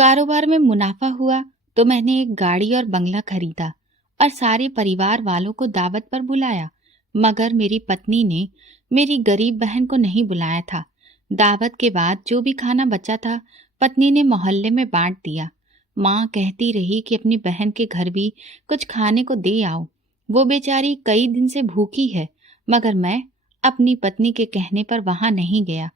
कारोबार में मुनाफा हुआ तो मैंने एक गाड़ी और बंगला खरीदा और सारे परिवार वालों को दावत पर बुलाया। मगर मेरी पत्नी ने मेरी गरीब बहन को नहीं बुलाया था। दावत के बाद जो भी खाना बचा था पत्नी ने मोहल्ले में बांट दिया। माँ कहती रही कि अपनी बहन के घर भी कुछ खाने को दे आओ, वो बेचारी कई दिन से भूखी है। मगर मैं अपनी पत्नी के कहने पर वहां नहीं गया।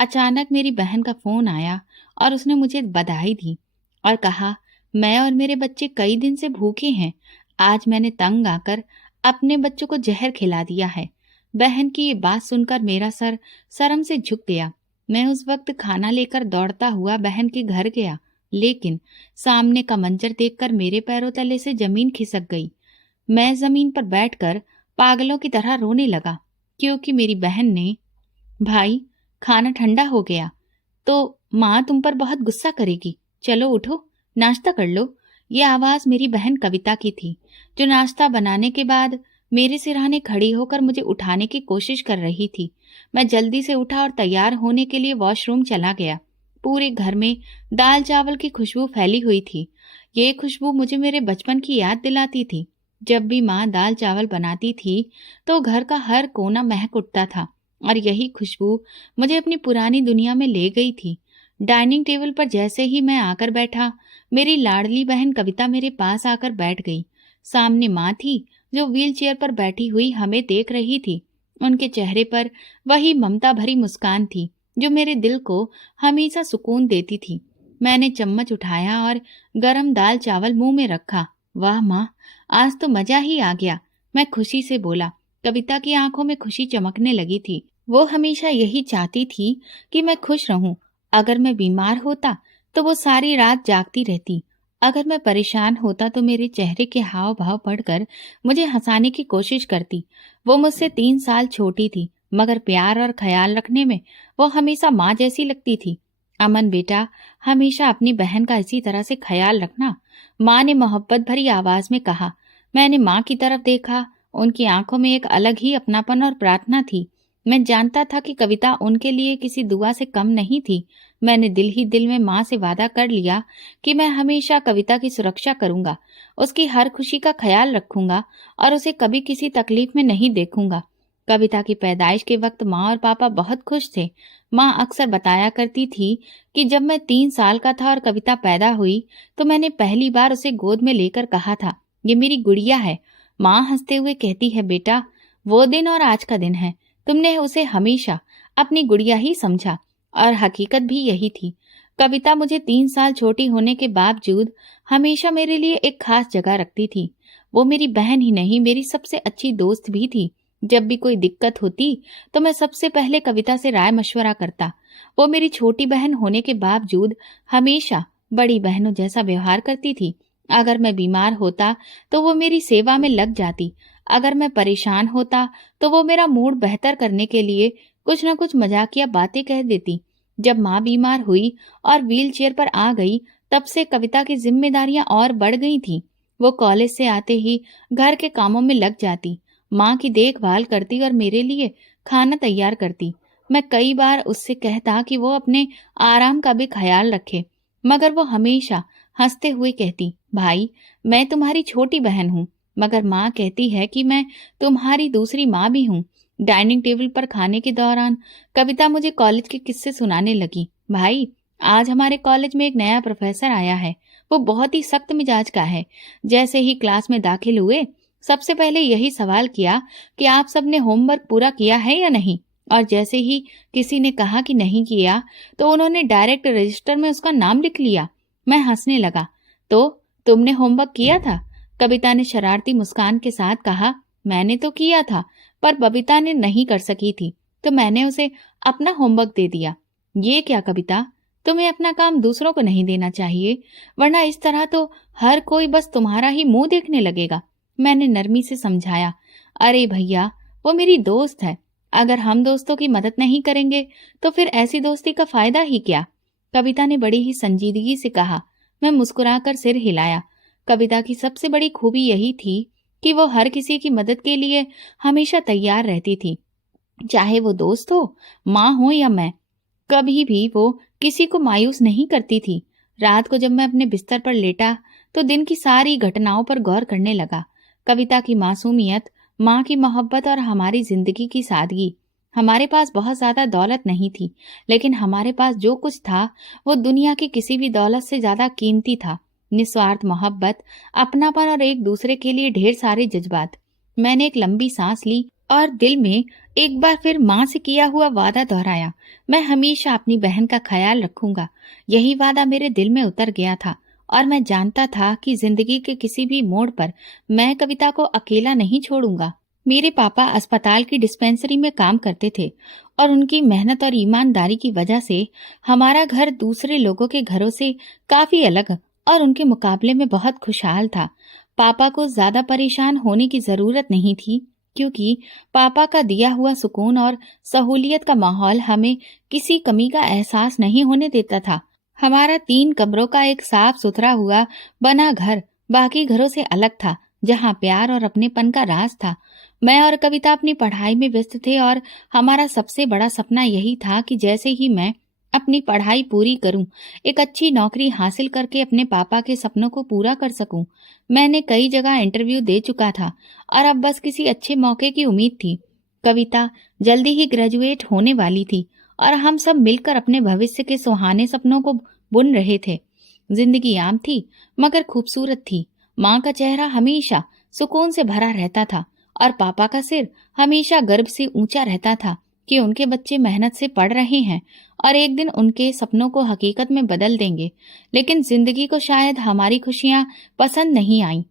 अचानक मेरी बहन का फोन आया और उसने मुझे बधाई दी और कहा, मैं और मेरे बच्चे कई दिन से भूखे हैं। आज मैंने तंग आकर अपने बच्चों को जहर खिला दिया है। बहन की ये बात सुनकर मेरा सर शर्म से झुक गया। मैं उस वक्त खाना लेकर दौड़ता हुआ बहन के घर गया, लेकिन सामने का मंजर देखकर मेरे पैरों तले से जमीन खिसक गई। मैं जमीन पर बैठकर पागलों की तरह रोने लगा, क्योंकि मेरी बहन ने, भाई खाना ठंडा हो गया तो माँ तुम पर बहुत गुस्सा करेगी, चलो उठो नाश्ता कर लो। ये आवाज मेरी बहन कविता की थी, जो नाश्ता बनाने के बाद मेरे सिरहाने खड़ी होकर मुझे उठाने की कोशिश कर रही थी। मैं जल्दी से उठा और तैयार होने के लिए वॉशरूम चला गया। पूरे घर में दाल चावल की खुशबू फैली हुई थी। ये खुशबू मुझे मेरे बचपन की याद दिलाती थी। जब भी माँ दाल चावल बनाती थी तो घर का हर कोना महक उठता था और यही खुशबू मुझे अपनी पुरानी दुनिया में ले गई थी। डाइनिंग टेबल पर जैसे ही मैं आकर बैठा, मेरी लाडली बहन कविता मेरे पास आकर बैठ गई। सामने माँ थी, जो व्हील चेयर पर बैठी हुई हमें देख रही थी। उनके चेहरे पर वही ममता भरी मुस्कान थी जो मेरे दिल को हमेशा सुकून देती थी। मैंने चम्मच उठाया और गरम दाल चावल मुंह में रखा। वाह माँ, आज तो मजा ही आ गया, मैं खुशी से बोला। कविता की आंखों में खुशी चमकने लगी थी। वो हमेशा यही चाहती थी कि मैं खुश रहूं। अगर मैं बीमार होता तो वो सारी रात जागती रहती। अगर मैं परेशान होता तो मेरे चेहरे के हाव भाव पढ़कर मुझे हंसाने की कोशिश करती। वो मुझसे 3 साल छोटी थी, मगर प्यार और ख्याल रखने में वो हमेशा माँ जैसी लगती थी। अमन बेटा, हमेशा अपनी बहन का इसी तरह से ख्याल रखना, माँ ने मोहब्बत भरी आवाज में कहा। मैंने माँ की तरफ देखा। उनकी आंखों में एक अलग ही अपनापन और प्रार्थना थी। मैं जानता था कि कविता उनके लिए किसी दुआ से कम नहीं थी। मैंने दिल ही दिल में माँ से वादा कर लिया कि मैं हमेशा कविता की सुरक्षा करूंगा, उसकी हर खुशी का ख्याल रखूंगा और उसे कभी किसी तकलीफ में नहीं देखूंगा। कविता की पैदाइश के वक्त माँ और पापा बहुत खुश थे। माँ अक्सर बताया करती थी कि जब मैं 3 साल का था और कविता पैदा हुई तो मैंने पहली बार उसे गोद में लेकर कहा था, ये मेरी गुड़िया है। माँ हंसते हुए कहती है, बेटा वो दिन और आज का दिन है, तुमने उसे हमेशा अपनी गुड़िया ही समझा। और हकीकत भी यही थी। कविता मुझे 3 साल छोटी होने के बावजूद हमेशा मेरे लिए एक खास जगह रखती थी। वो मेरी बहन ही नहीं, मेरी सबसे अच्छी दोस्त भी थी। जब भी कोई दिक्कत होती तो मैं सबसे पहले कविता से राय मशवरा करता। वो मेरी छोटी बहन होने के बावजूद हमेशा बड़ी बहनों जैसा व्यवहार करती थी। अगर मैं बीमार होता तो वो मेरी सेवा में लग जाती। अगर मैं परेशान होता तो वो मेरा मूड बेहतर करने के लिए कुछ न कुछ मजाकिया बातें कह देती। जब माँ बीमार हुई और व्हील चेयर पर आ गई, तब से कविता की जिम्मेदारियां और बढ़ गई थी। वो कॉलेज से आते ही घर के कामों में लग जाती, माँ की देखभाल करती और मेरे लिए खाना तैयार करती। मैं कई बार उससे कहता कि वो अपने आराम का भी ख्याल रखे, मगर वो हमेशा हंसते हुए कहती, भाई मैं तुम्हारी छोटी बहन हूँ। मगर माँ कहती है कि मैं तुम्हारी दूसरी माँ भी हूँ। डाइनिंग टेबल पर खाने के दौरान कविता मुझे कॉलेज के किस्से सुनाने लगी। भाई, आज हमारे कॉलेज में एक नया प्रोफेसर आया है। वो बहुत ही सख्त मिजाज का है। जैसे ही क्लास में दाखिल हुए, सबसे पहले यही सवाल किया कि आप सबने होमवर्क पूरा किया है या नहीं। और जैसे ही किसी ने कहा कि नहीं किया, तो उन्होंने डायरेक्ट रजिस्टर में उसका नाम लिख लिया। मैं हंसने लगा। तो तुमने होमवर्क किया था? कविता ने शरारती मुस्कान के साथ कहा। मैंने तो किया था, पर बबीता ने नहीं कर सकी थी, तो मैंने उसे अपना होमवर्क दे दिया। ये क्या कविता, तुम्हें अपना काम दूसरों को नहीं देना चाहिए, वरना इस तरह तो हर कोई बस तुम्हारा ही मुंह देखने लगेगा। मैंने नरमी से समझाया। अरे भैया, वो मेरी दोस्त है। अगर हम दोस्तों की मदद नहीं करेंगे तो फिर ऐसी दोस्ती का फायदा ही क्या? कविता ने बड़ी ही संजीदगी से कहा। मैं मुस्कुराकर सिर हिलाया। कविता की सबसे बड़ी खूबी यही थी कि वो हर किसी की मदद के लिए हमेशा तैयार रहती थी, चाहे वो दोस्त हो, माँ हो या मैं। कभी भी वो किसी को मायूस नहीं करती थी। रात को जब मैं अपने बिस्तर पर लेटा तो दिन की सारी घटनाओं पर गौर करने लगा। कविता की मासूमियत, माँ की मोहब्बत और हमारी जिंदगी की सादगी। हमारे पास बहुत ज्यादा दौलत नहीं थी, लेकिन हमारे पास जो कुछ था वो दुनिया की किसी भी दौलत से ज्यादा कीमती था। निस्वार्थ मोहब्बत, अपनापन और एक दूसरे के लिए ढेर सारे जज्बात। मैंने एक लंबी सांस ली और दिल में एक बार फिर माँ से किया हुआ वादा दोहराया। मैं हमेशा अपनी बहन का ख्याल रखूंगा। यही वादा मेरे दिल में उतर गया था और मैं जानता था कि जिंदगी के किसी भी मोड़ पर मैं कविता को अकेला नहीं छोड़ूंगा। मेरे पापा अस्पताल की डिस्पेंसरी में काम करते थे और उनकी मेहनत और ईमानदारी की वजह से हमारा घर दूसरे लोगों के घरों से काफी अलग और उनके मुकाबले में बहुत खुशहाल था। पापा को ज्यादा परेशान होने की जरूरत नहीं थी, क्योंकि पापा का दिया हुआ सुकून और सहूलियत का माहौल हमें किसी कमी का एहसास नहीं होने देता था। हमारा 3 कमरों का एक साफ सुथरा हुआ बना घर बाकी घरों से अलग था, जहाँ प्यार और अपनेपन का राज था। मैं और कविता अपनी पढ़ाई में व्यस्त थे और हमारा सबसे बड़ा सपना यही था कि जैसे ही मैं अपनी पढ़ाई पूरी करूं, एक अच्छी नौकरी हासिल करके अपने पापा के सपनों को पूरा कर सकूं। मैंने कई जगह इंटरव्यू दे चुका था और अब बस किसी अच्छे मौके की उम्मीद थी। कविता जल्दी ही ग्रेजुएट होने वाली थी और हम सब मिलकर अपने भविष्य के सुहाने सपनों को बुन रहे थे। जिंदगी आम थी मगर खूबसूरत थी। माँ का चेहरा हमेशा सुकून से भरा रहता था और पापा का सिर हमेशा गर्व से ऊंचा रहता था कि उनके बच्चे मेहनत से पढ़ रहे हैं और एक दिन उनके सपनों को हकीकत में बदल देंगे। लेकिन जिंदगी को शायद हमारी खुशियां पसंद नहीं आईं।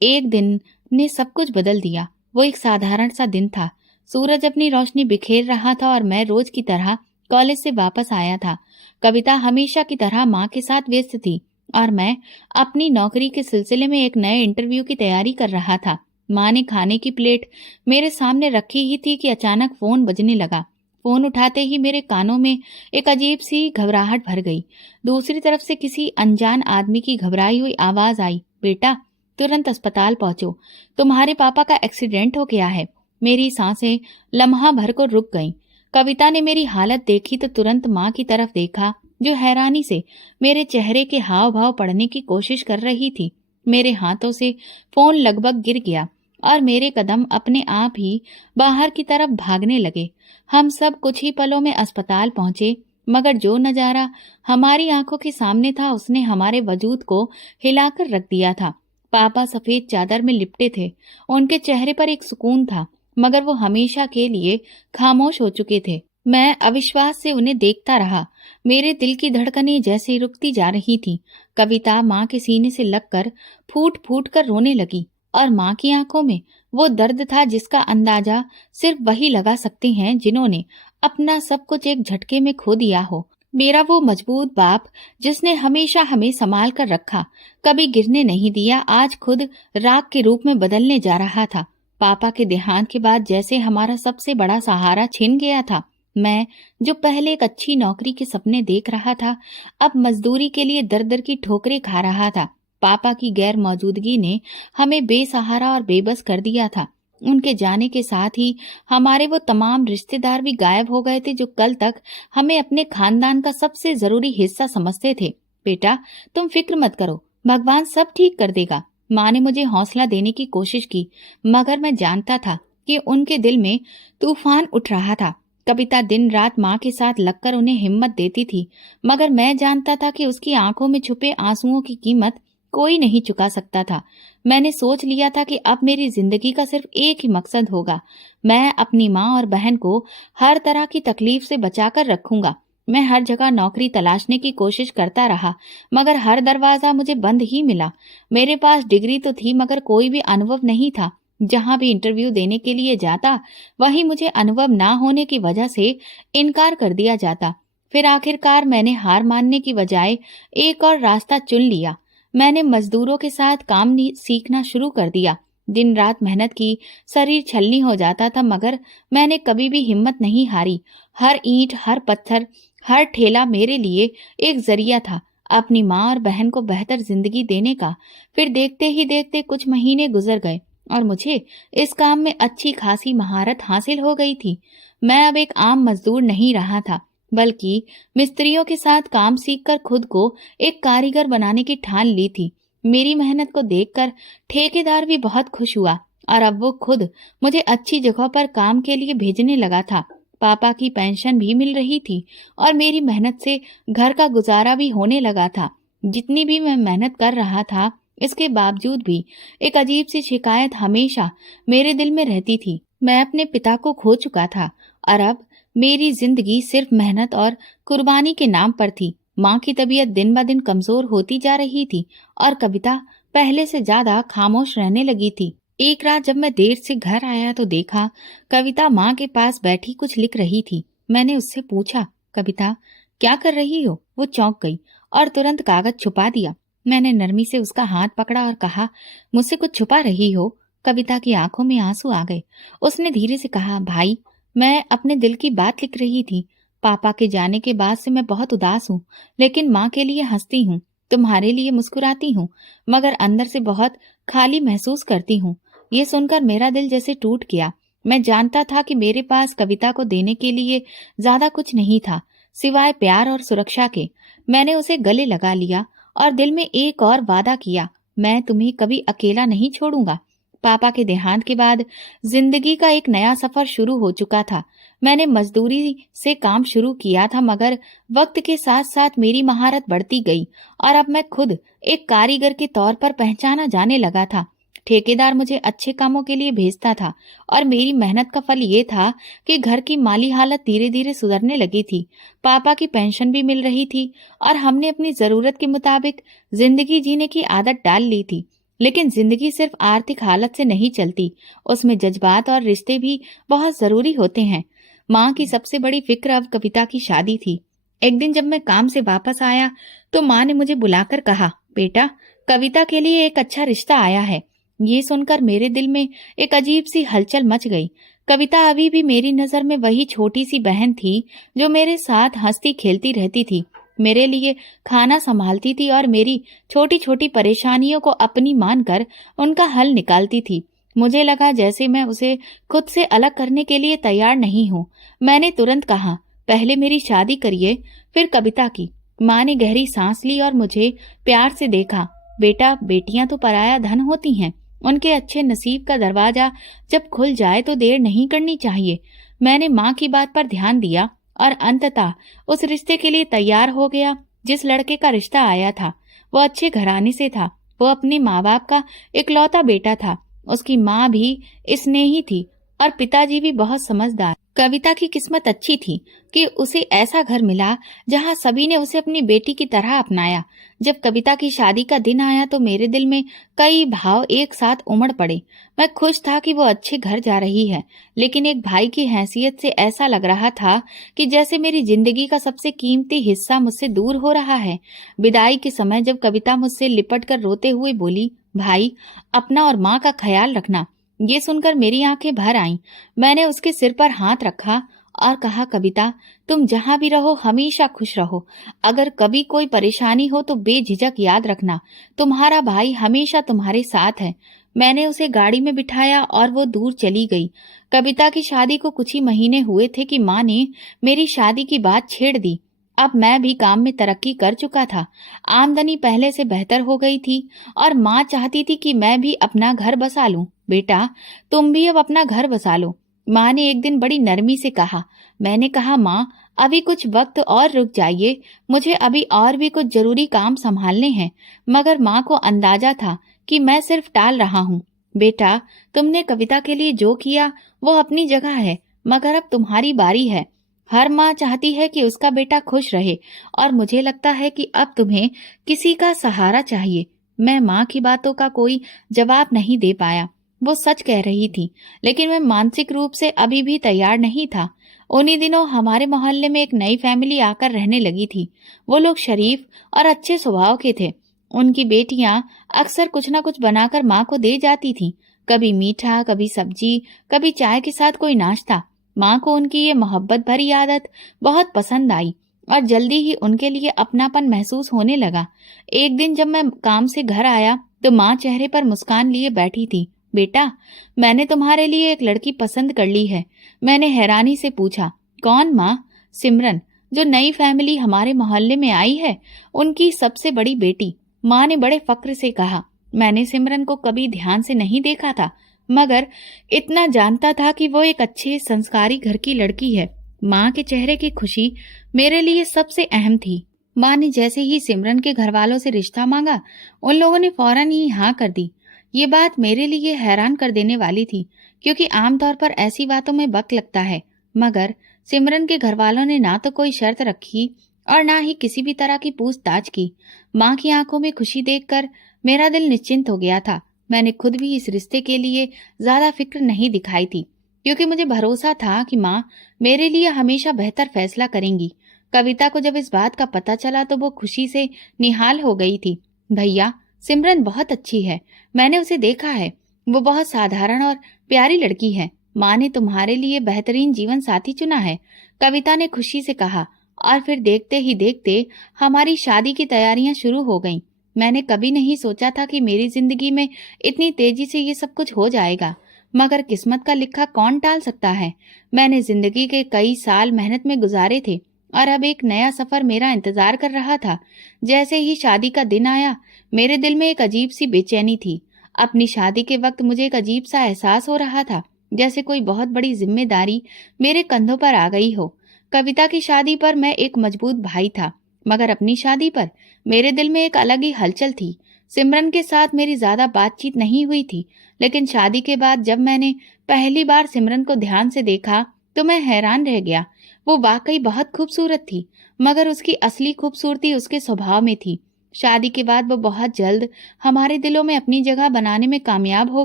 एक दिन ने सब कुछ बदल दिया। वो एक साधारण सा दिन था। सूरज अपनी रोशनी बिखेर रहा था और मैं रोज की तरह कॉलेज से वापस आया था। कविता हमेशा की तरह माँ के साथ व्यस्त थी और मैं अपनी नौकरी के सिलसिले में एक नए इंटरव्यू की तैयारी कर रहा था। माँ ने खाने की प्लेट मेरे सामने रखी ही थी कि अचानक फोन बजने लगा। फोन उठाते ही मेरे कानों में एक अजीब सी घबराहट भर गई। दूसरी तरफ से किसी अनजान आदमी की घबराई हुई आवाज आई, बेटा तुरंत अस्पताल पहुंचो, तुम्हारे पापा का एक्सीडेंट हो गया है। मेरी सांसें लम्हा भर को रुक गईं। कविता ने मेरी हालत देखी तो तुरंत माँ की तरफ देखा, जो हैरानी से मेरे चेहरे के हाव भाव पढ़ने की कोशिश कर रही थी। मेरे हाथों से फोन लगभग गिर गया और मेरे कदम अपने आप ही बाहर की तरफ भागने लगे। हम सब कुछ ही पलों में अस्पताल पहुंचे, मगर जो नजारा हमारी आंखों के सामने था उसने हमारे वजूद को हिलाकर रख दिया था। पापा सफेद चादर में लिपटे थे। उनके चेहरे पर एक सुकून था, मगर वो हमेशा के लिए खामोश हो चुके थे। मैं अविश्वास से उन्हें देखता रहा। मेरे दिल की धड़कनें जैसे रुकती जा रही थी। कविता माँ के सीने से लगकर फूट फूट कर रोने लगी और माँ की आंखों में वो दर्द था जिसका अंदाजा सिर्फ वही लगा सकते हैं जिन्होंने अपना सब कुछ एक झटके में खो दिया हो। मेरा वो मजबूत बाप जिसने हमेशा हमें संभाल कर रखा, कभी गिरने नहीं दिया, आज खुद राख के रूप में बदलने जा रहा था। पापा के देहांत के बाद जैसे हमारा सबसे बड़ा सहारा छिन गया था। मैं जो पहले एक अच्छी नौकरी के सपने देख रहा था, अब मजदूरी के लिए दर दर की ठोकरें खा रहा था। पापा की गैर मौजूदगी ने हमें बेसहारा और बेबस कर दिया था। उनके जाने के साथ ही हमारे वो तमाम रिश्तेदार भी गायब हो गए थे जो कल तक हमें अपने खानदान का सबसे जरूरी हिस्सा समझते थे। बेटा तुम फिक्र मत करो, भगवान सब ठीक कर देगा। माँ ने मुझे हौसला देने की कोशिश की, मगर मैं जानता था कि उनके दिल में तूफान उठ रहा था। कविता दिन रात माँ के साथ लगकर उन्हें हिम्मत देती थी, मगर मैं जानता था कि उसकी आंखों में छुपे आंसुओं की कीमत कोई नहीं चुका सकता था। मैंने सोच लिया था कि अब मेरी जिंदगी का सिर्फ एक ही मकसद होगा, मैं अपनी माँ और बहन को हर तरह की तकलीफ से बचाकर रखूंगा। मैं हर जगह नौकरी तलाशने की कोशिश करता रहा, मगर हर दरवाजा मुझे बंद ही मिला। मेरे पास डिग्री तो थी, मगर कोई भी अनुभव नहीं था। जहां भी इंटरव्यू देने के लिए जाता, वहीं मुझे अनुभव ना होने की वजह से इनकार कर दिया जाता। फिर आखिरकार मैंने हार मानने की बजाय एक और रास्ता चुन लिया। मैंने मजदूरों के साथ काम सीखना शुरू कर दिया। दिन रात मेहनत की, शरीर छलनी हो जाता था, मगर मैंने कभी भी हिम्मत नहीं हारी। हर ईंट, हर पत्थर, हर ठेला मेरे लिए एक जरिया था अपनी माँ और बहन को बेहतर जिंदगी देने का। फिर देखते ही देखते कुछ महीने गुजर गए और मुझे इस काम में अच्छी खासी महारत हासिल हो गई थी। मैं अब एक आम मजदूर नहीं रहा था, बल्कि मिस्त्रियों के साथ काम सीखकर खुद को एक कारीगर बनाने की ठान ली थी। मेरी मेहनत को देखकर ठेकेदार भी बहुत खुश हुआ और अब वो खुद मुझे अच्छी जगह पर काम के लिए भेजने लगा था। पापा की पेंशन भी मिल रही थी और मेरी मेहनत से घर का गुजारा भी होने लगा था। जितनी भी मैं मेहनत कर रहा था, इसके बावजूद भी एक अजीब सी शिकायत हमेशा मेरे दिल में रहती थी। मैं अपने पिता को खो चुका था और अब मेरी जिंदगी सिर्फ मेहनत और कुर्बानी के नाम पर थी। माँ की तबीयत दिन ब दिन कमजोर होती जा रही थी और कविता पहले से ज्यादा खामोश रहने लगी थी। एक रात जब मैं देर से घर आया तो देखा कविता माँ के पास बैठी कुछ लिख रही थी। मैंने उससे पूछा, कविता क्या कर रही हो? वो चौंक गई और तुरंत कागज छुपा दिया। मैंने नरमी से उसका हाथ पकड़ा और कहा, मुझसे कुछ छुपा रही हो? कविता की आंखों में आंसू आ गए। उसने धीरे से कहा, भाई मैं अपने दिल की बात लिख रही थी। पापा के जाने के बाद से मैं बहुत उदास हूँ, लेकिन माँ के लिए हंसती हूँ, तुम्हारे लिए मुस्कुराती हूँ, मगर अंदर से बहुत खाली महसूस करती हूँ। ये सुनकर मेरा दिल जैसे टूट गया। मैं जानता था कि मेरे पास कविता को देने के लिए ज्यादा कुछ नहीं था सिवाय प्यार और सुरक्षा के। मैंने उसे गले लगा लिया और दिल में एक और वादा किया, मैं तुम्हें कभी अकेला नहीं छोड़ूंगा। पापा के देहांत के बाद जिंदगी का एक नया सफर शुरू हो चुका था। मैंने मजदूरी से काम शुरू किया था, मगर वक्त के साथ साथ मेरी महारत बढ़ती गई और अब मैं खुद एक कारीगर के तौर पर पहचाना जाने लगा था। ठेकेदार मुझे अच्छे कामों के लिए भेजता था और मेरी मेहनत का फल ये था कि घर की माली हालत धीरे धीरे सुधरने लगी थी। पापा की पेंशन भी मिल रही थी और हमने अपनी जरूरत के मुताबिक जिंदगी जीने की आदत डाल ली थी। लेकिन जिंदगी सिर्फ आर्थिक हालत से नहीं चलती, उसमें जज्बात और रिश्ते भी बहुत जरूरी होते हैं। माँ की सबसे बड़ी फिक्र अब कविता की शादी थी। एक दिन जब मैं काम से वापस आया तो माँ ने मुझे बुलाकर कहा, बेटा कविता के लिए एक अच्छा रिश्ता आया है। ये सुनकर मेरे दिल में एक अजीब सी हलचल मच गई। कविता अभी भी मेरी नजर में वही छोटी सी बहन थी जो मेरे साथ हंसती खेलती रहती थी, मेरे लिए खाना संभालती थी और मेरी छोटी छोटी परेशानियों को अपनी मानकर उनका हल निकालती थी। मुझे लगा जैसे मैं उसे खुद से अलग करने के लिए तैयार नहीं हूँ। मैंने तुरंत कहा, पहले मेरी शादी करिए, फिर कविता की। माँ ने गहरी सांस ली और मुझे प्यार से देखा। बेटा बेटियां तो पराया धन होती हैं, उनके अच्छे नसीब का दरवाजा जब खुल जाए तो देर नहीं करनी चाहिए। मैंने माँ की बात पर ध्यान दिया और अंततः उस रिश्ते के लिए तैयार हो गया। जिस लड़के का रिश्ता आया था वो अच्छे घराने से था। वो अपने माँ बाप का इकलौता बेटा था। उसकी माँ भी स्नेही थी और पिताजी भी बहुत समझदार। कविता की किस्मत अच्छी थी कि उसे ऐसा घर मिला जहाँ सभी ने उसे अपनी बेटी की तरह अपनाया। जब कविता की शादी का दिन आया तो मेरे दिल में कई भाव एक साथ उमड़ पड़े। मैं खुश था कि वो अच्छे घर जा रही है, लेकिन एक भाई की हैसियत से ऐसा लग रहा था कि जैसे मेरी जिंदगी का सबसे कीमती हिस्सा मुझसे दूर हो रहा है। विदाई के समय जब कविता मुझसे लिपट कर रोते हुए बोली, भाई अपना और माँ का ख्याल रखना, ये सुनकर मेरी आंखें भर आईं। मैंने उसके सिर पर हाथ रखा और कहा, कविता तुम जहाँ भी रहो हमेशा खुश रहो। अगर कभी कोई परेशानी हो तो बेझिझक याद रखना, तुम्हारा भाई हमेशा तुम्हारे साथ है। मैंने उसे गाड़ी में बिठाया और वो दूर चली गई। कविता की शादी को कुछ ही महीने हुए थे कि माँ ने मेरी शादी की बात छेड़ दी। अब मैं भी काम में तरक्की कर चुका था, आमदनी पहले से बेहतर हो गई थी और माँ चाहती थी कि मैं भी अपना घर बसा लूं। बेटा तुम भी अब अपना घर बसा लो, माँ ने एक दिन बड़ी नरमी से कहा। मैंने कहा, माँ अभी कुछ वक्त और रुक जाइए, मुझे अभी और भी कुछ जरूरी काम संभालने हैं। मगर माँ को अंदाजा था कि मैं सिर्फ टाल रहा हूँ। बेटा तुमने कविता के लिए जो किया वो अपनी जगह है, मगर अब तुम्हारी बारी है। हर माँ चाहती है कि उसका बेटा खुश रहे और मुझे लगता है कि अब तुम्हें किसी का सहारा चाहिए। मैं माँ की बातों का कोई जवाब नहीं दे पाया। वो सच कह रही थी, लेकिन मैं मानसिक रूप से अभी भी तैयार नहीं था। उन्हीं दिनों हमारे मोहल्ले में एक नई फैमिली आकर रहने लगी थी। वो लोग शरीफ और अच्छे स्वभाव के थे। उनकी बेटियां अक्सर कुछ न कुछ बनाकर माँ को दे जाती थीं, कभी मीठा, कभी सब्जी, कभी चाय के साथ कोई नाश्ता। माँ को उनकी ये मोहब्बत भरी आदत बहुत पसंद आई और जल्दी ही उनके लिए अपनापन महसूस होने लगा। एक दिन जब मैं काम से घर आया तो माँ चेहरे पर मुस्कान लिए बैठी थी। बेटा मैंने तुम्हारे लिए एक लड़की पसंद कर ली है। मैंने हैरानी से पूछा, कौन माँ? सिमरन, जो नई फैमिली हमारे मोहल्ले में आई है, उनकी सबसे बड़ी बेटी। माँ ने बड़े फक्र से कहा। मैंने सिमरन को कभी ध्यान से नहीं देखा था, मगर इतना जानता था कि वो एक अच्छे संस्कारी घर की लड़की है। माँ के चेहरे की खुशी मेरे लिए सबसे अहम थी। माँ ने जैसे ही सिमरन के घर वालों से रिश्ता मांगा, उन लोगों ने फौरन ही हाँ कर दी। ये बात मेरे लिए हैरान कर देने वाली थी, क्योंकि आमतौर पर ऐसी बातों में वक्त लगता है। मगर सिमरन के घर वालों ने ना तो कोई शर्त रखी और ना ही किसी भी तरह की पूछताछ की। माँ की आंखों में खुशी देखकर मेरा दिल निश्चिंत हो गया था। मैंने खुद भी इस रिश्ते के लिए ज्यादा फिक्र नहीं दिखाई थी, क्योंकि मुझे भरोसा था कि माँ मेरे लिए हमेशा बेहतर फैसला करेंगी। कविता को जब इस बात का पता चला तो वो खुशी से निहाल हो गई थी। भैया, सिमरन बहुत अच्छी है, मैंने उसे देखा है। वो बहुत साधारण और प्यारी लड़की है। माँ ने तुम्हारे लिए बेहतरीन जीवन साथी चुना है, कविता ने खुशी से कहा। और फिर देखते ही देखते हमारी शादी की तैयारियां शुरू हो गईं। मैंने कभी नहीं सोचा था कि मेरी जिंदगी में इतनी तेजी से ये सब कुछ हो जाएगा, मगर किस्मत का लिखा कौन टाल सकता है। मैंने जिंदगी के कई साल मेहनत में गुजारे थे और अब एक नया सफर मेरा इंतजार कर रहा था। जैसे ही शादी का दिन आया, मेरे दिल में एक अजीब सी बेचैनी थी। अपनी शादी के वक्त मुझे एक अजीब सा एहसास हो रहा था, जैसे कोई बहुत बड़ी जिम्मेदारी मेरे कंधों पर आ गई हो। कविता की शादी पर मैं एक मजबूत भाई था, मगर अपनी शादी पर मेरे दिल में एक अलग ही हलचल थी। सिमरन के साथ मेरी ज्यादा बातचीत नहीं हुई थी, लेकिन शादी के बाद जब मैंने पहली बार सिमरन को ध्यान से देखा तो मैं हैरान रह गया। वो वाकई बहुत खूबसूरत थी, मगर उसकी असली खूबसूरती उसके स्वभाव में थी। शादी के बाद वो बहुत जल्द हमारे दिलों में अपनी जगह बनाने में कामयाब हो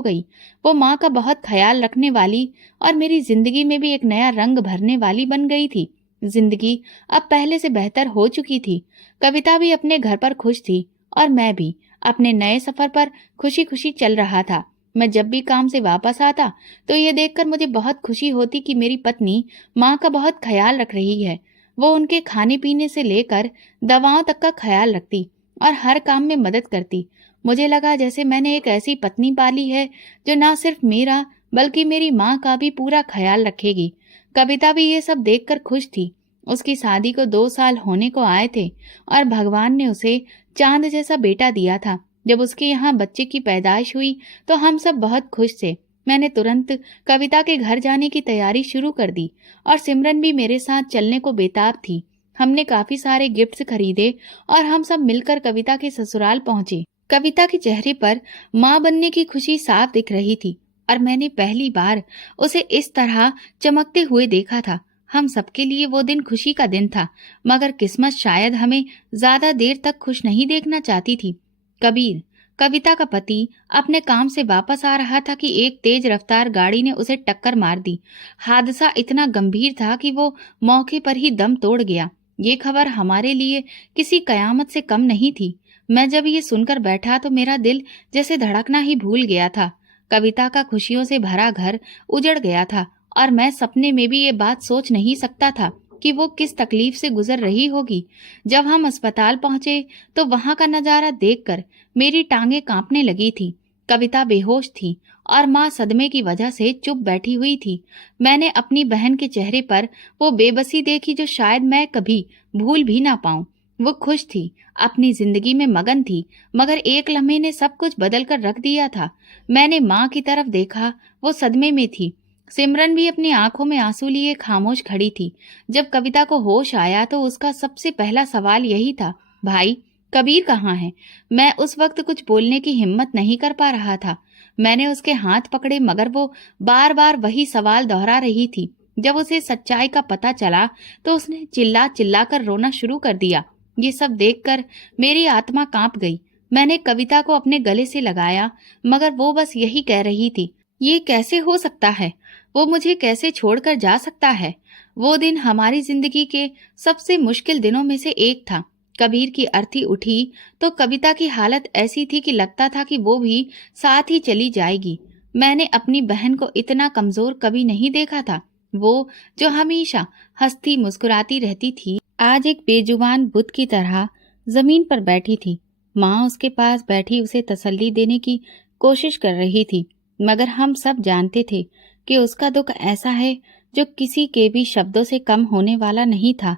गई। वो माँ का बहुत ख्याल रखने वाली और मेरी जिंदगी में भी एक नया रंग भरने वाली बन गई थी। जिंदगी अब पहले से बेहतर हो चुकी थी। कविता भी अपने घर पर खुश थी और मैं भी अपने नए सफर पर खुशी खुशी चल रहा था। मैं जब भी काम से वापस आता तो ये देखकर मुझे बहुत खुशी होती कि मेरी पत्नी माँ का बहुत ख्याल रख रही है। वो उनके खाने पीने से लेकर दवाओं तक का ख्याल रखती और हर काम में मदद करती। मुझे लगा जैसे मैंने एक ऐसी पत्नी पाली है जो ना सिर्फ मेरा बल्कि मेरी माँ का भी पूरा ख्याल रखेगी। कविता भी ये सब देखकर खुश थी। उसकी शादी को 2 साल होने को आए थे और भगवान ने उसे चांद जैसा बेटा दिया था। जब उसके यहाँ बच्चे की पैदाइश हुई तो हम सब बहुत खुश थे। मैंने तुरंत कविता के घर जाने की तैयारी शुरू कर दी और सिमरन भी मेरे साथ चलने को बेताब थी। हमने काफी सारे गिफ्ट्स खरीदे और हम सब मिलकर कविता के ससुराल पहुंचे। कविता के चेहरे पर माँ बनने की खुशी साफ दिख रही थी और मैंने पहली बार उसे इस तरह चमकते हुए देखा था। हम सबके लिए वो दिन खुशी का दिन था, मगर किस्मत शायद हमें ज्यादा देर तक खुश नहीं देखना चाहती थी। कबीर, कविता का पति, अपने काम से वापस आ रहा था कि एक तेज रफ्तार गाड़ी ने उसे टक्कर मार दी। हादसा इतना गंभीर था कि वो मौके पर ही दम तोड़ गया। ये खबर हमारे लिए किसी कयामत से कम नहीं थी। मैं जब ये सुनकर बैठा तो मेरा दिल जैसे धड़कना ही भूल गया था। कविता का खुशियों से भरा घर उजड़ गया था और मैं सपने में भी ये बात सोच नहीं सकता था कि वो किस तकलीफ से गुजर रही होगी। जब हम अस्पताल पहुंचे तो वहां का नजारा देखकर मेरी टांगें कांपने लगी थी। कविता बेहोश थी और माँ सदमे की वजह से चुप बैठी हुई थी। मैंने अपनी बहन के चेहरे पर वो बेबसी देखी जो शायद मैं कभी भूल भी ना पाऊं। वो खुश थी, अपनी जिंदगी में मगन थी, मगर एक लम्हे ने सब कुछ बदल कर रख दिया था। मैंने माँ की तरफ देखा, वो सदमे में थी। सिमरन भी अपनी आंखों में आंसू लिए खामोश खड़ी थी। जब कविता को होश आया तो उसका सबसे पहला सवाल यही था, भाई कबीर कहाँ है? मैं उस वक्त कुछ बोलने की हिम्मत नहीं कर पा रहा था। मैंने उसके हाथ पकड़े, मगर वो बार बार वही सवाल दोहरा रही थी। जब उसे सच्चाई का पता चला तो उसने चिल्ला चिल्ला कर रोना शुरू कर दिया। ये सब देखकर मेरी आत्मा कांप गई। मैंने कविता को अपने गले से लगाया, मगर वो बस यही कह रही थी, ये कैसे हो सकता है? वो मुझे कैसे छोड़कर जा सकता है? वो दिन हमारी जिंदगी के सबसे मुश्किल दिनों में से एक था। कबीर की अर्थी उठी तो कविता की हालत ऐसी थी कि लगता था कि वो भी साथ ही चली जाएगी। मैंने अपनी बहन को इतना कमजोर कभी नहीं देखा था। वो जो हमेशा हंसती मुस्कुराती रहती थी, आज एक बेजुबान बुत की तरह जमीन पर बैठी थी। माँ उसके पास बैठी उसे तसल्ली देने की कोशिश कर रही थी, मगर हम सब जानते थे कि उसका दुख ऐसा है जो किसी के भी शब्दों से कम होने वाला नहीं था।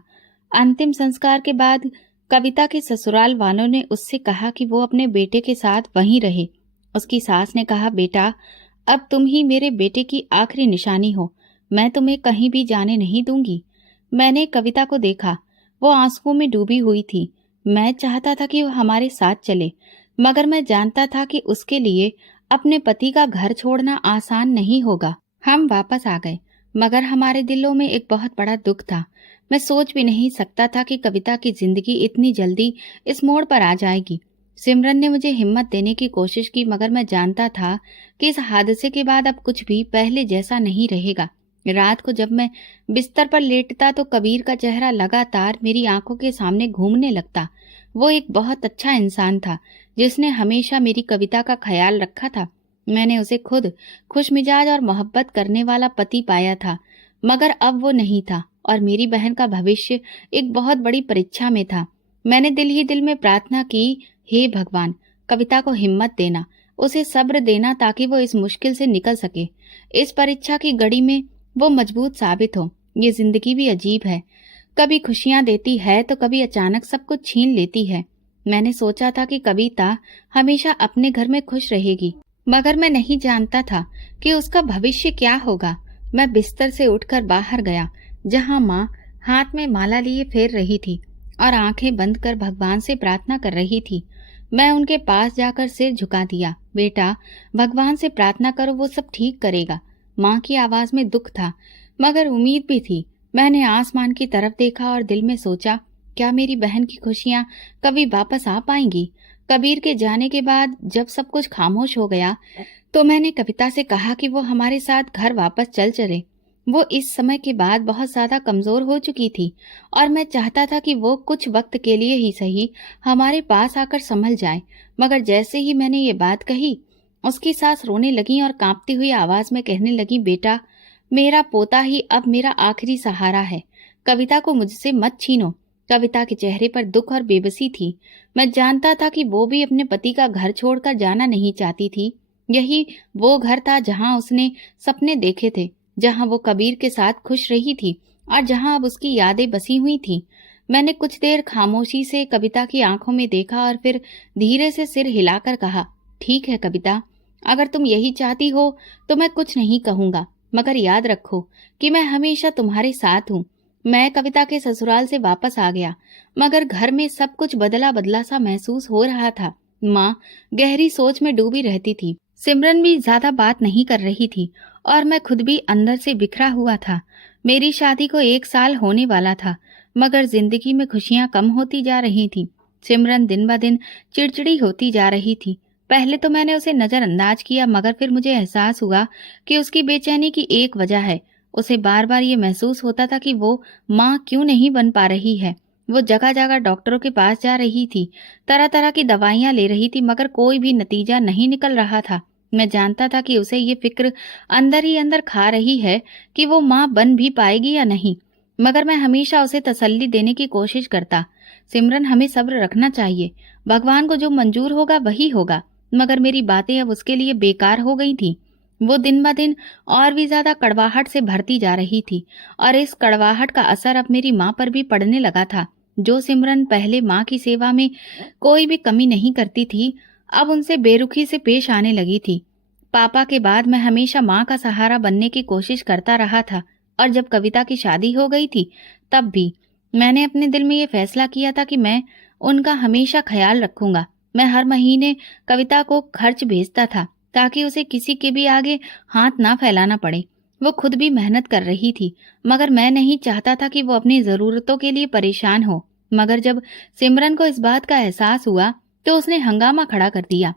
अंतिम संस्कार के बाद कविता के ससुराल वालों ने उससे कहा कि वो अपने बेटे के साथ वहीं रहे। उसकी सास ने कहा, बेटा, अब तुम ही मेरे बेटे की आखिरी निशानी हो, मैं तुम्हें कहीं भी जाने नहीं दूंगी। मैंने कविता को देखा, वो आंसुओं में डूबी हुई थी। मैं चाहता था कि वो हमारे साथ चले, मगर मैं जानता था कि उसके लिए अपने पति का घर छोड़ना आसान नहीं होगा। हम वापस आ गए, मगर हमारे दिलों में एक बहुत बड़ा दुख था। मैं सोच भी नहीं सकता था कि कविता की जिंदगी इतनी जल्दी इस मोड़ पर आ जाएगी। सिमरन ने मुझे हिम्मत देने की कोशिश की, मगर मैं जानता था कि इस हादसे के बाद अब कुछ भी पहले जैसा नहीं रहेगा। रात को जब मैं बिस्तर पर लेटता तो कबीर का चेहरा लगातार मेरी आंखों के सामने घूमने लगता। वो एक बहुत अच्छा इंसान था, जिसने हमेशा मेरी कविता का ख्याल रखा था। मैंने उसे खुद खुशमिजाज और मोहब्बत करने वाला पति पाया था, मगर अब वो नहीं था और मेरी बहन का भविष्य एक बहुत बड़ी परीक्षा में था। मैंने दिल ही दिल में प्रार्थना की, हे भगवान, कविता को हिम्मत देना, उसे सब्र देना, ताकि वो इस मुश्किल से निकल सके। इस परीक्षा की घड़ी में वो मजबूत साबित हो। ये जिंदगी भी अजीब है, कभी खुशियां देती है तो कभी अचानक सब कुछ छीन लेती है। मैंने सोचा था कि कविता हमेशा अपने घर में खुश रहेगी, मगर मैं नहीं जानता था कि उसका भविष्य क्या होगा। मैं बिस्तर से उठकर बाहर गया, जहां माँ हाथ में माला लिए फेर रही थी और आंखें बंद कर भगवान से प्रार्थना कर रही थी। मैं उनके पास जाकर सिर झुका दिया। बेटा, भगवान से प्रार्थना करो, वो सब ठीक करेगा। माँ की आवाज में दुख था, मगर उम्मीद भी थी। मैंने आसमान की तरफ देखा और दिल में सोचा, क्या मेरी बहन की खुशियां कभी वापस आ पाएंगी? कबीर के जाने के बाद जब सब कुछ खामोश हो गया, तो मैंने कविता से कहा कि वो हमारे साथ घर वापस चल चले। वो इस समय के बाद बहुत ज्यादा कमजोर हो चुकी थी और मैं चाहता था कि वो कुछ वक्त के लिए ही सही हमारे पास आकर संभल जाए। मगर जैसे ही मैंने ये बात कही, उसकी सास रोने लगी और कांपती हुई आवाज में कहने लगी, बेटा, मेरा पोता ही अब मेरा आखिरी सहारा है, कविता को मुझसे मत छीनो। कविता के चेहरे पर दुख और बेबसी थी। मैं जानता था कि वो भी अपने पति का घर छोड़कर जाना नहीं चाहती थी। यही वो घर था जहां उसने सपने देखे थे, जहां वो कबीर के साथ खुश रही थी और जहां अब उसकी यादें बसी हुई थी। मैंने कुछ देर खामोशी से कविता की आंखों में देखा और फिर धीरे से सिर हिलाकर कहा, ठीक है कविता, अगर तुम यही चाहती हो तो मैं कुछ नहीं कहूंगा, मगर याद रखो कि मैं हमेशा तुम्हारे साथ हूँ। मैं कविता के ससुराल से वापस आ गया, मगर घर में सब कुछ बदला बदला सा महसूस हो रहा था। माँ गहरी सोच में डूबी रहती थी, सिमरन भी ज्यादा बात नहीं कर रही थी और मैं खुद भी अंदर से बिखरा हुआ था। मेरी शादी को 1 साल होने वाला था, मगर जिंदगी में खुशियां कम होती जा रही थी। सिमरन दिन ब दिन चिड़चिड़ी होती जा रही थी। पहले तो मैंने उसे नजरअंदाज किया, मगर फिर मुझे एहसास हुआ कि उसकी बेचैनी की एक वजह है। उसे बार बार ये महसूस होता था कि वो माँ क्यों नहीं बन पा रही है। वो जगह जगह डॉक्टरों के पास जा रही थी, तरह तरह की दवाइयां ले रही थी, मगर कोई भी नतीजा नहीं निकल रहा था। मैं जानता था कि उसे ये फिक्र अंदर ही अंदर खा रही है कि वो माँ बन भी पाएगी या नहीं, मगर मैं हमेशा उसे तसल्ली देने की कोशिश करता। सिमरन, हमें सब्र रखना चाहिए, भगवान को जो मंजूर होगा वही होगा। मगर मेरी बातें अब उसके लिए बेकार हो गई थी। वो दिन ब दिन और भी ज्यादा कड़वाहट से भरती जा रही थी और इस कड़वाहट का असर अब मेरी माँ पर भी पड़ने लगा था। जो सिमरन पहले माँ की सेवा में कोई भी कमी नहीं करती थी, अब उनसे बेरुखी से पेश आने लगी थी। पापा के बाद मैं हमेशा माँ का सहारा बनने की कोशिश करता रहा था और जब कविता की शादी हो गई थी, तब भी मैंने अपने दिल में ये फैसला किया था कि मैं उनका हमेशा ख्याल रखूंगा। मैं हर महीने कविता को खर्च भेजता था ताकि उसे किसी के भी आगे हाथ ना फैलाना पड़े। वो खुद भी मेहनत कर रही थी, मगर मैं नहीं चाहता था कि वो अपनी जरूरतों के लिए परेशान हो। मगर जब सिमरन को इस बात का एहसास हुआ तो उसने हंगामा खड़ा कर दिया।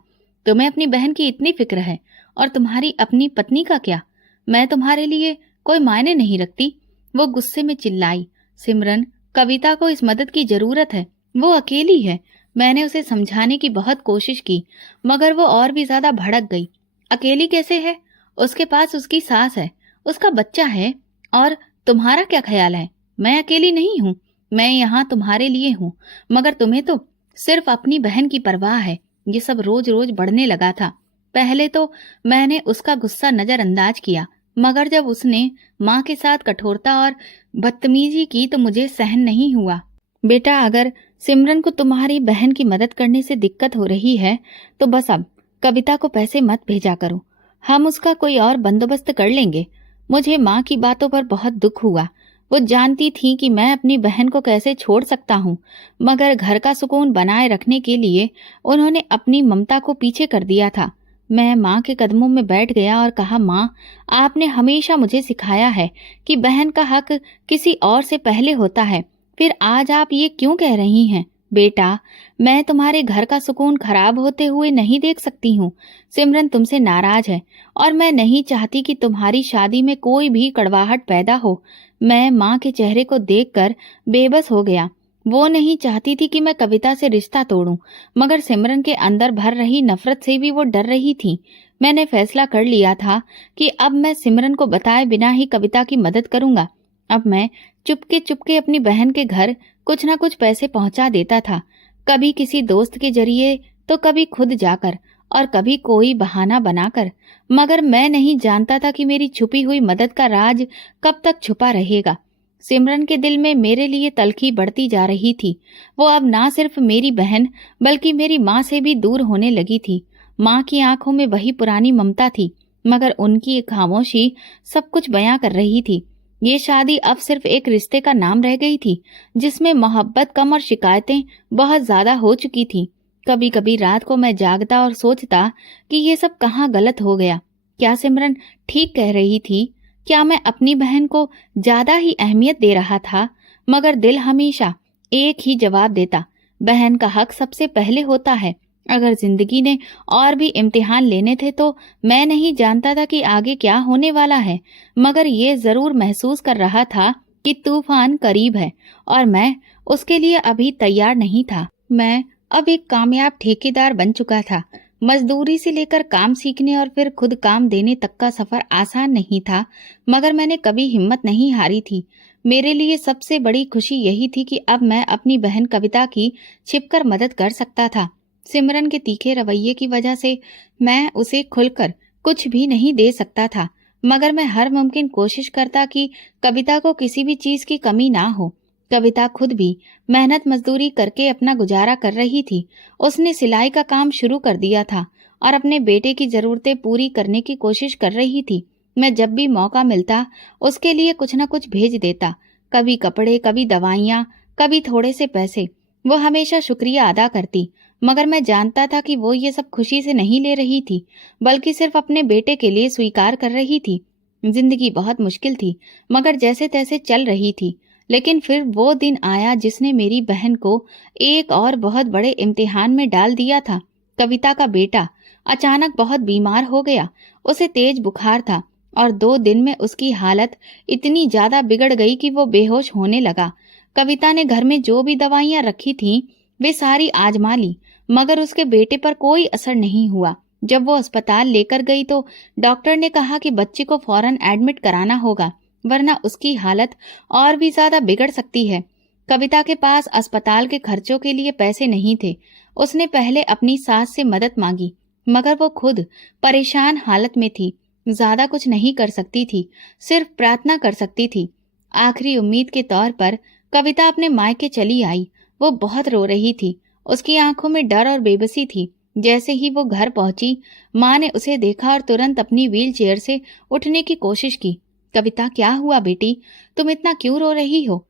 तुम्हें अपनी बहन की इतनी फिक्र है और तुम्हारी अपनी पत्नी का क्या? मैं तुम्हारे लिए कोई मायने नहीं रखती। वो गुस्से में चिल्लाई, सिमरन, कविता को इस मदद की जरूरत है, वो अकेली है। मैंने उसे समझाने की बहुत कोशिश की, मगर वो और भी ज्यादा भड़क गई। अकेली कैसे है? उसके पास उसकी सास है, उसका बच्चा है, और तुम्हारा क्या ख्याल है? मैं अकेली नहीं हूँ, मैं यहाँ तुम्हारे लिए हूँ, मगर तुम्हें तो सिर्फ अपनी बहन की परवाह है। ये सब रोज रोज बढ़ने लगा था। पहले तो मैंने उसका गुस्सा नजरअंदाज किया, मगर जब उसने माँ के साथ कठोरता और बदतमीजी की तो मुझे सहन नहीं हुआ। बेटा, अगर सिमरन को तुम्हारी बहन की मदद करने से दिक्कत हो रही है तो बस अब कविता को पैसे मत भेजा करो, हम उसका कोई और बंदोबस्त कर लेंगे। मुझे माँ की बातों पर बहुत दुख हुआ। वो जानती थी कि मैं अपनी बहन को कैसे छोड़ सकता हूँ, मगर घर का सुकून बनाए रखने के लिए उन्होंने अपनी ममता को पीछे कर दिया था। मैं माँ के कदमों में बैठ गया और कहा, माँ, आपने हमेशा मुझे सिखाया है कि बहन का हक किसी और से पहले होता है, फिर आज आप ये क्यों कह रही हैं? बेटा, मैं तुम्हारे घर का सुकून खराब होते हुए नहीं देख सकती हूँ। सिमरन तुमसे नाराज है और मैं नहीं चाहती कि तुम्हारी शादी में कोई भी कड़वाहट पैदा हो। मैं माँ के चेहरे को देखकर बेबस हो गया। वो नहीं चाहती थी कि मैं कविता से रिश्ता तोड़ूं, मगर सिमरन के अंदर भर रही नफरत से भी वो डर रही थी। मैंने फैसला कर लिया था कि अब मैं सिमरन को बताए बिना ही कविता की मदद करूंगा। अब मैं चुपके चुपके अपनी बहन के घर कुछ ना कुछ पैसे पहुंचा देता था, कभी किसी दोस्त के जरिए तो कभी खुद जाकर और कभी कोई बहाना बनाकर। मगर मैं नहीं जानता था कि मेरी छुपी हुई मदद का राज कब तक छुपा रहेगा। सिमरन के दिल में मेरे लिए तलखी बढ़ती जा रही थी। वो अब ना सिर्फ मेरी बहन बल्कि मेरी माँ से भी दूर होने लगी थी। माँ की आंखों में वही पुरानी ममता थी, मगर उनकी खामोशी सब कुछ बयां कर रही थी। ये शादी अब सिर्फ एक रिश्ते का नाम रह गई थी, जिसमें मोहब्बत कम और शिकायतें बहुत ज्यादा हो चुकी थी। कभी कभी रात को मैं जागता और सोचता कि ये सब कहाँ गलत हो गया। क्या सिमरन ठीक कह रही थी? क्या मैं अपनी बहन को ज्यादा ही अहमियत दे रहा था? मगर दिल हमेशा एक ही जवाब देता, बहन का हक सबसे पहले होता है। अगर जिंदगी ने और भी इम्तिहान लेने थे तो मैं नहीं जानता था कि आगे क्या होने वाला है, मगर ये जरूर महसूस कर रहा था कि तूफान करीब है और मैं उसके लिए अभी तैयार नहीं था। मैं अब एक कामयाब ठेकेदार बन चुका था। मजदूरी से लेकर काम सीखने और फिर खुद काम देने तक का सफर आसान नहीं था, मगर मैंने कभी हिम्मत नहीं हारी थी। मेरे लिए सबसे बड़ी खुशी यही थी कि अब मैं अपनी बहन कविता की छिपकर मदद कर सकता था। सिमरन के तीखे रवैये की वजह से मैं उसे खुलकर कुछ भी नहीं दे सकता था, मगर मैं हर मुमकिन कोशिश करता कि कविता को किसी भी चीज की कमी ना हो। कविता खुद भी मेहनत मजदूरी करके अपना गुजारा कर रही थी। उसने सिलाई का काम शुरू कर दिया था और अपने बेटे की जरूरतें पूरी करने की कोशिश कर रही थी। मैं जब भी मौका मिलता उसके लिए कुछ न कुछ भेज देता, कभी कपड़े, कभी दवाइयाँ, कभी थोड़े से पैसे। वो हमेशा शुक्रिया अदा करती, मगर मैं जानता था कि वो ये सब खुशी से नहीं ले रही थी, बल्कि सिर्फ अपने बेटे के लिए स्वीकार कर रही थी। जिंदगी बहुत मुश्किल थी, मगर जैसे तैसे चल रही थी। लेकिन फिर वो दिन आया जिसने मेरी बहन को एक और बहुत बड़े इम्तिहान में डाल दिया था। कविता का बेटा अचानक बहुत बीमार हो गया। उसे तेज बुखार था और 2 दिन में उसकी हालत इतनी ज्यादा बिगड़ गई कि वो बेहोश होने लगा। कविता ने घर में जो भी दवाइयां रखी थीं, वे सारी आजमा ली, मगर उसके बेटे पर कोई असर नहीं हुआ। जब वो अस्पताल लेकर गई तो डॉक्टर ने कहा कि बच्चे को फौरन एडमिट कराना होगा, वरना उसकी हालत और भी ज्यादा बिगड़ सकती है। कविता के पास अस्पताल के खर्चों के लिए पैसे नहीं थे। उसने पहले अपनी सास से मदद मांगी, मगर वो खुद परेशान हालत में थी, ज्यादा कुछ नहीं कर सकती थी, सिर्फ प्रार्थना कर सकती थी। आखिरी उम्मीद के तौर पर कविता अपने मायके चली आई। वो बहुत रो रही थी, उसकी आंखों में डर और बेबसी थी। जैसे ही वो घर पहुंची, माँ ने उसे देखा और तुरंत अपनी व्हील चेयर से उठने की कोशिश की। कविता, क्या हुआ बेटी? तुम इतना क्यों रो रही हो?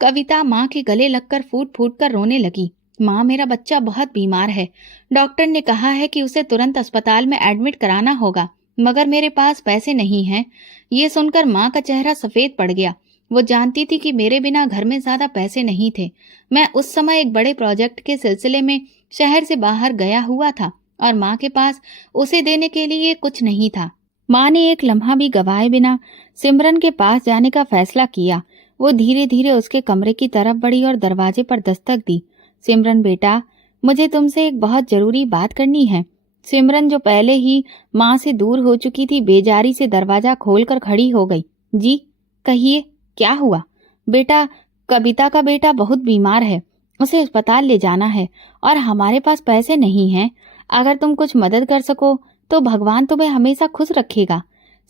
कविता माँ के गले लगकर फूट फूट कर रोने लगी। माँ, मेरा बच्चा बहुत बीमार है। डॉक्टर ने कहा है कि उसे तुरंत अस्पताल में एडमिट कराना होगा, मगर मेरे पास पैसे नहीं हैं। ये सुनकर माँ का चेहरा सफेद पड़ गया। वो जानती थी कि मेरे बिना घर में ज्यादा पैसे नहीं थे। मैं उस समय एक बड़े प्रोजेक्ट के सिलसिले में शहर से बाहर गया हुआ था और माँ के पास उसे देने के लिए कुछ नहीं था। माँ ने एक लम्हा भी गवाए बिना सिमरन के पास जाने का फैसला किया। वो धीरे धीरे उसके कमरे की तरफ बढ़ी और दरवाजे पर दस्तक दी। सिमरन बेटा, मुझे तुमसे एक बहुत जरूरी बात करनी है। सिमरन, जो पहले ही माँ से दूर हो चुकी थी, बेजारी से दरवाजा खोलकर खड़ी हो गई। जी कहिए, क्या हुआ? बेटा, कविता का बेटा बहुत बीमार है, उसे अस्पताल ले जाना है और हमारे पास पैसे नहीं हैं। अगर तुम कुछ मदद कर सको तो भगवान तुम्हें हमेशा खुश रखेगा।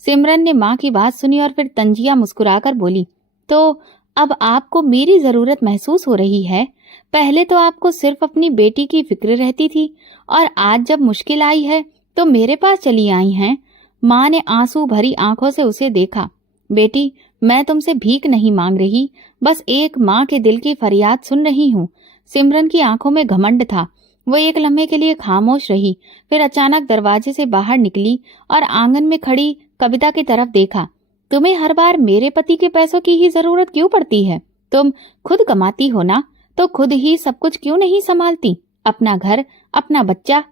सिमरन ने माँ की बात सुनी और फिर तंजिया मुस्कुराकर बोली, तो अब आपको मेरी जरूरत महसूस हो रही है? पहले तो आपको सिर्फ अपनी बेटी की फिक्र रहती थी और आज जब मुश्किल आई है तो मेरे पास चली आई हैं। माँ ने आंसू भरी आंखों से उसे देखा। बेटी, मैं तुमसे भीख नहीं मांग रही, बस एक माँ के दिल की फरियाद सुन रही हूँ। सिमरन की आंखों में घमंड था। वो एक लम्हे के लिए खामोश रही, फिर अचानक दरवाजे से बाहर निकली और आंगन में खड़ी कविता की तरफ देखा। तुम्हें हर बार मेरे पति के पैसों की ही जरूरत क्यों पड़ती है? तुम खुद कमाती हो ना, तो खुद ही सब कुछ क्यों नहीं संभालती? अपना घर, अपना बच्चा।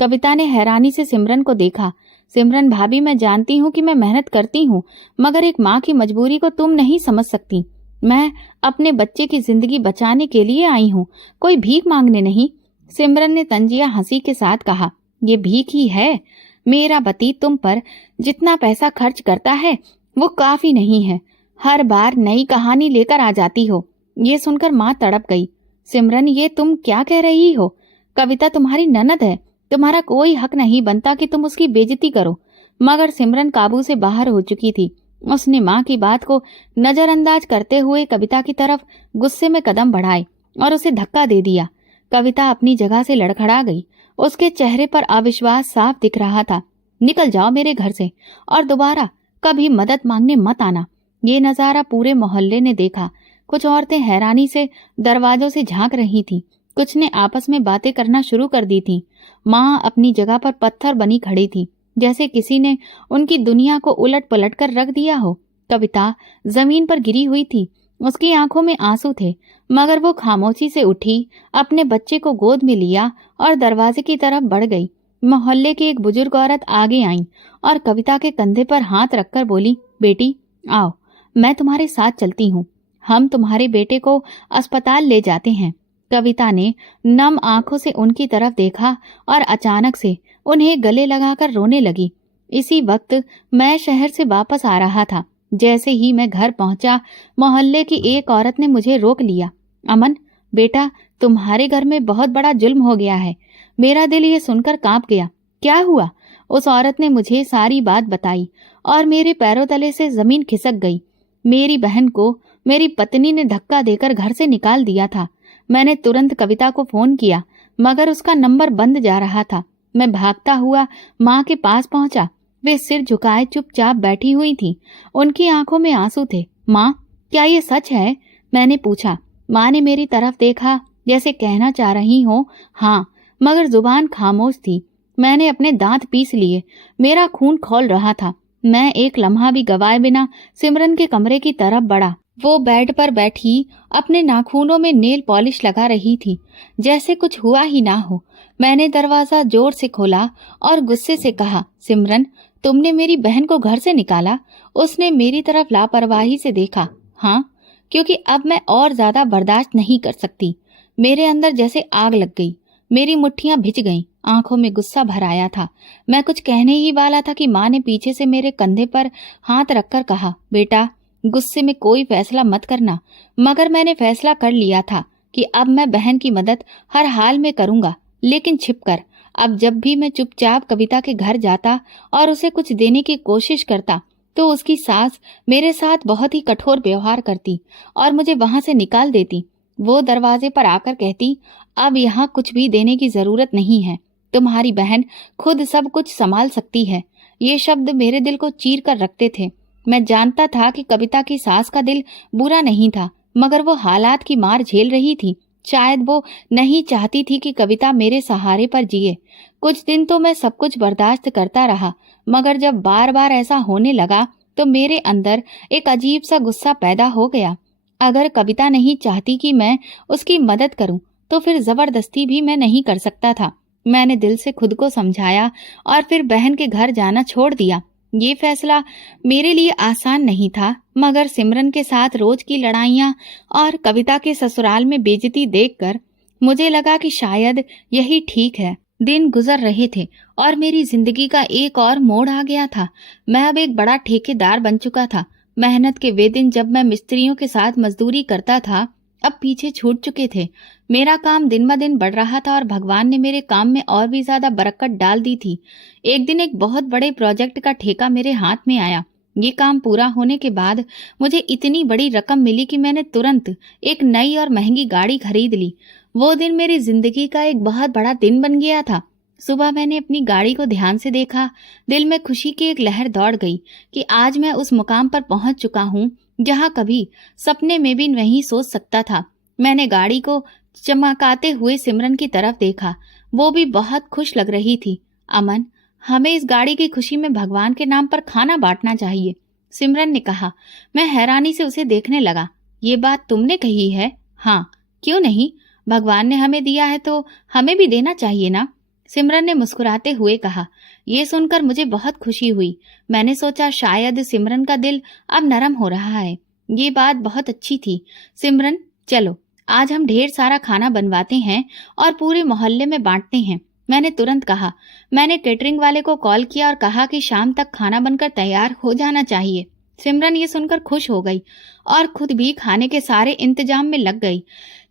कविता ने हैरानी से सिमरन को देखा। सिमरन भाभी, मैं जानती हूँ कि मैं मेहनत करती हूँ, मगर एक माँ की मजबूरी को तुम नहीं समझ सकती। मैं अपने बच्चे की जिंदगी बचाने के लिए आई हूँ, कोई भीख मांगने नहीं। सिमरन ने तंजिया हंसी के साथ कहा, ये भीख ही है। मेरा पति तुम पर जितना पैसा खर्च करता है वो काफी नहीं है। हर बार नई कहानी लेकर आ जाती हो। ये सुनकर माँ तड़प गई। सिमरन, ये तुम क्या कह रही हो? कविता तुम्हारी ननद है, तुम्हारा कोई हक नहीं बनता कि तुम उसकी बेइज्जती करो। मगर सिमरन काबू से बाहर हो चुकी थी। उसने माँ की बात को नजरअंदाज करते हुए कविता की तरफ गुस्से में कदम बढ़ाए और उसे धक्का दे दिया। कविता अपनी जगह से लड़खड़ा गई। उसके चेहरे पर अविश्वास साफ दिख रहा था। निकल जाओ मेरे घर से और दोबारा कभी मदद मांगने मत आना। ये नजारा पूरे मोहल्ले ने देखा। कुछ औरतें हैरानी से दरवाजों से झांक रही थीं, कुछ ने आपस में बातें करना शुरू कर दी थीं। माँ अपनी जगह पर पत्थर बनी खड़ी थी, जैसे किसी ने उनकी दुनिया को उलट पलट कर रख दिया हो। कविता जमीन पर गिरी हुई थी, उसकी आंखों में आंसू थे, मगर वो खामोशी से उठी, अपने बच्चे को गोद में लिया और दरवाजे की तरफ बढ़ गई। मोहल्ले की एक बुजुर्ग औरत आगे आई और कविता के कंधे पर हाथ रखकर बोली, बेटी आओ, मैं तुम्हारे साथ चलती हूँ। हम तुम्हारे बेटे को अस्पताल ले जाते हैं। कविता ने नम आंखों से उनकी तरफ देखा और अचानक से उन्हें गले लगाकर रोने लगी। इसी वक्त मैं शहर से वापस आ रहा था। जैसे ही मैं घर पहुंचा, मोहल्ले की एक औरत ने मुझे रोक लिया। अमन बेटा, तुम्हारे घर में बहुत बड़ा जुल्म हो गया है। मेरा दिल ये सुनकर कांप गया। क्या हुआ? उस औरत ने मुझे सारी बात बताई और मेरे पैरों तले से जमीन खिसक गई। मेरी बहन को मेरी पत्नी ने धक्का देकर घर से निकाल दिया था। मैंने तुरंत कविता को फोन किया, मगर उसका नंबर बंद जा रहा था। मैं भागता हुआ माँ के पास पहुंचा। वे सिर झुकाए चुपचाप बैठी हुई थी, उनकी आंखों में आंसू थे। माँ, क्या ये सच है? मैंने पूछा। माँ ने मेरी तरफ देखा, जैसे कहना चाह रही हो हाँ, मगर जुबान खामोश थी। मैंने अपने दांत पीस लिए, मेरा खून खौल रहा था। मैं एक लम्हा भी गवाए बिना सिमरन के कमरे की तरफ बढ़ा। वो बेड पर बैठी अपने नाखूनों में नेल पॉलिश लगा रही थी, जैसे कुछ हुआ ही ना हो। मैंने दरवाजा जोर से खोला और गुस्से से कहा, सिमरन, तुमने मेरी बहन को घर से निकाला? उसने मेरी तरफ लापरवाही से देखा। हाँ, क्योंकि अब मैं और ज्यादा बर्दाश्त नहीं कर सकती। मेरे अंदर जैसे आग लग गई, मेरी मुट्ठियां भिज गईं, आंखों में गुस्सा भर आया था। मैं कुछ कहने ही वाला था कि माँ ने पीछे से मेरे कंधे पर हाथ रखकर कहा, बेटा, गुस्से में कोई फैसला मत करना। मगर मैंने फैसला कर लिया था कि अब मैं बहन की मदद हर हाल में करूंगा, लेकिन छिपकर। अब जब भी मैं चुपचाप कविता के घर जाता और उसे कुछ देने की कोशिश करता, तो उसकी सास मेरे साथ बहुत ही कठोर व्यवहार करती और मुझे वहां से निकाल देती। वो दरवाजे पर आकर कहती, अब यहाँ कुछ भी देने की जरूरत नहीं है, तुम्हारी बहन खुद सब कुछ संभाल सकती है। ये शब्द मेरे दिल को चीर कर रखते थे। मैं जानता था कि कविता की सास का दिल बुरा नहीं था, मगर वो हालात की मार झेल रही थी। शायद वो नहीं चाहती थी कि कविता मेरे सहारे पर जिए। कुछ दिन तो मैं सब कुछ बर्दाश्त करता रहा, मगर जब बार बार ऐसा होने लगा तो मेरे अंदर एक अजीब सा गुस्सा पैदा हो गया। अगर कविता नहीं चाहती कि मैं उसकी मदद करूं, तो फिर जबरदस्ती भी मैं नहीं कर सकता था। मैंने दिल से खुद को समझाया और फिर बहन के घर जाना छोड़ दिया। ये फैसला मेरे लिए आसान नहीं था, मगर सिमरन के साथ रोज की लड़ाइयाँ और कविता के ससुराल में बेइज्जती देखकर मुझे लगा कि शायद यही ठीक है। दिन गुजर रहे थे और मेरी जिंदगी का एक और मोड़ आ गया था। मैं अब एक बड़ा ठेकेदार बन चुका था। मेहनत के वे दिन जब मैं मिस्त्रियों के साथ मजदूरी करता था, अब पीछे छूट चुके थे। मेरा काम दिन ब दिन बढ़ रहा था और भगवान ने मेरे काम में और भी ज्यादा बरकत डाल दी थी। एक दिन एक बहुत बड़े प्रोजेक्ट का ठेका मेरे हाथ में आया। ये काम पूरा होने के बाद मुझे इतनी बड़ी रकम मिली कि मैंने तुरंत एक नई और महंगी गाड़ी खरीद ली। वो दिन मेरी जिंदगी का एक बहुत बड़ा दिन बन गया था। सुबह मैंने अपनी गाड़ी को ध्यान से देखा। दिल में खुशी की एक लहर दौड़ गई कि आज मैं उस मुकाम पर पहुंच चुका हूं जहां कभी सपने में भी नहीं सोच सकता था। मैंने गाड़ी को चमकाते हुए सिमरन की तरफ देखा। वो भी बहुत खुश लग रही थी। अमन, हमें इस गाड़ी की खुशी में भगवान के नाम पर खाना बांटना चाहिए, सिमरन ने कहा। मैं हैरानी से उसे देखने लगा। ये बात तुमने कही है? हाँ, क्यों नहीं? भगवान ने हमें दिया है तो हमें भी देना चाहिए ना, सिमरन ने मुस्कुराते हुए कहा। ये सुनकर मुझे बहुत खुशी हुई। मैंने सोचा शायद सिमरन का दिल अब नरम हो रहा है। ये बात बहुत अच्छी थी। सिमरन, चलो आज हम ढेर सारा खाना बनवाते हैं और पूरे मोहल्ले में बांटते हैं, मैंने तुरंत कहा। मैंने केटरिंग वाले को कॉल किया और कहा कि शाम तक खाना बनकर तैयार हो जाना चाहिए। सिमरन ये सुनकर खुश हो गई और खुद भी खाने के सारे इंतजाम में लग गई।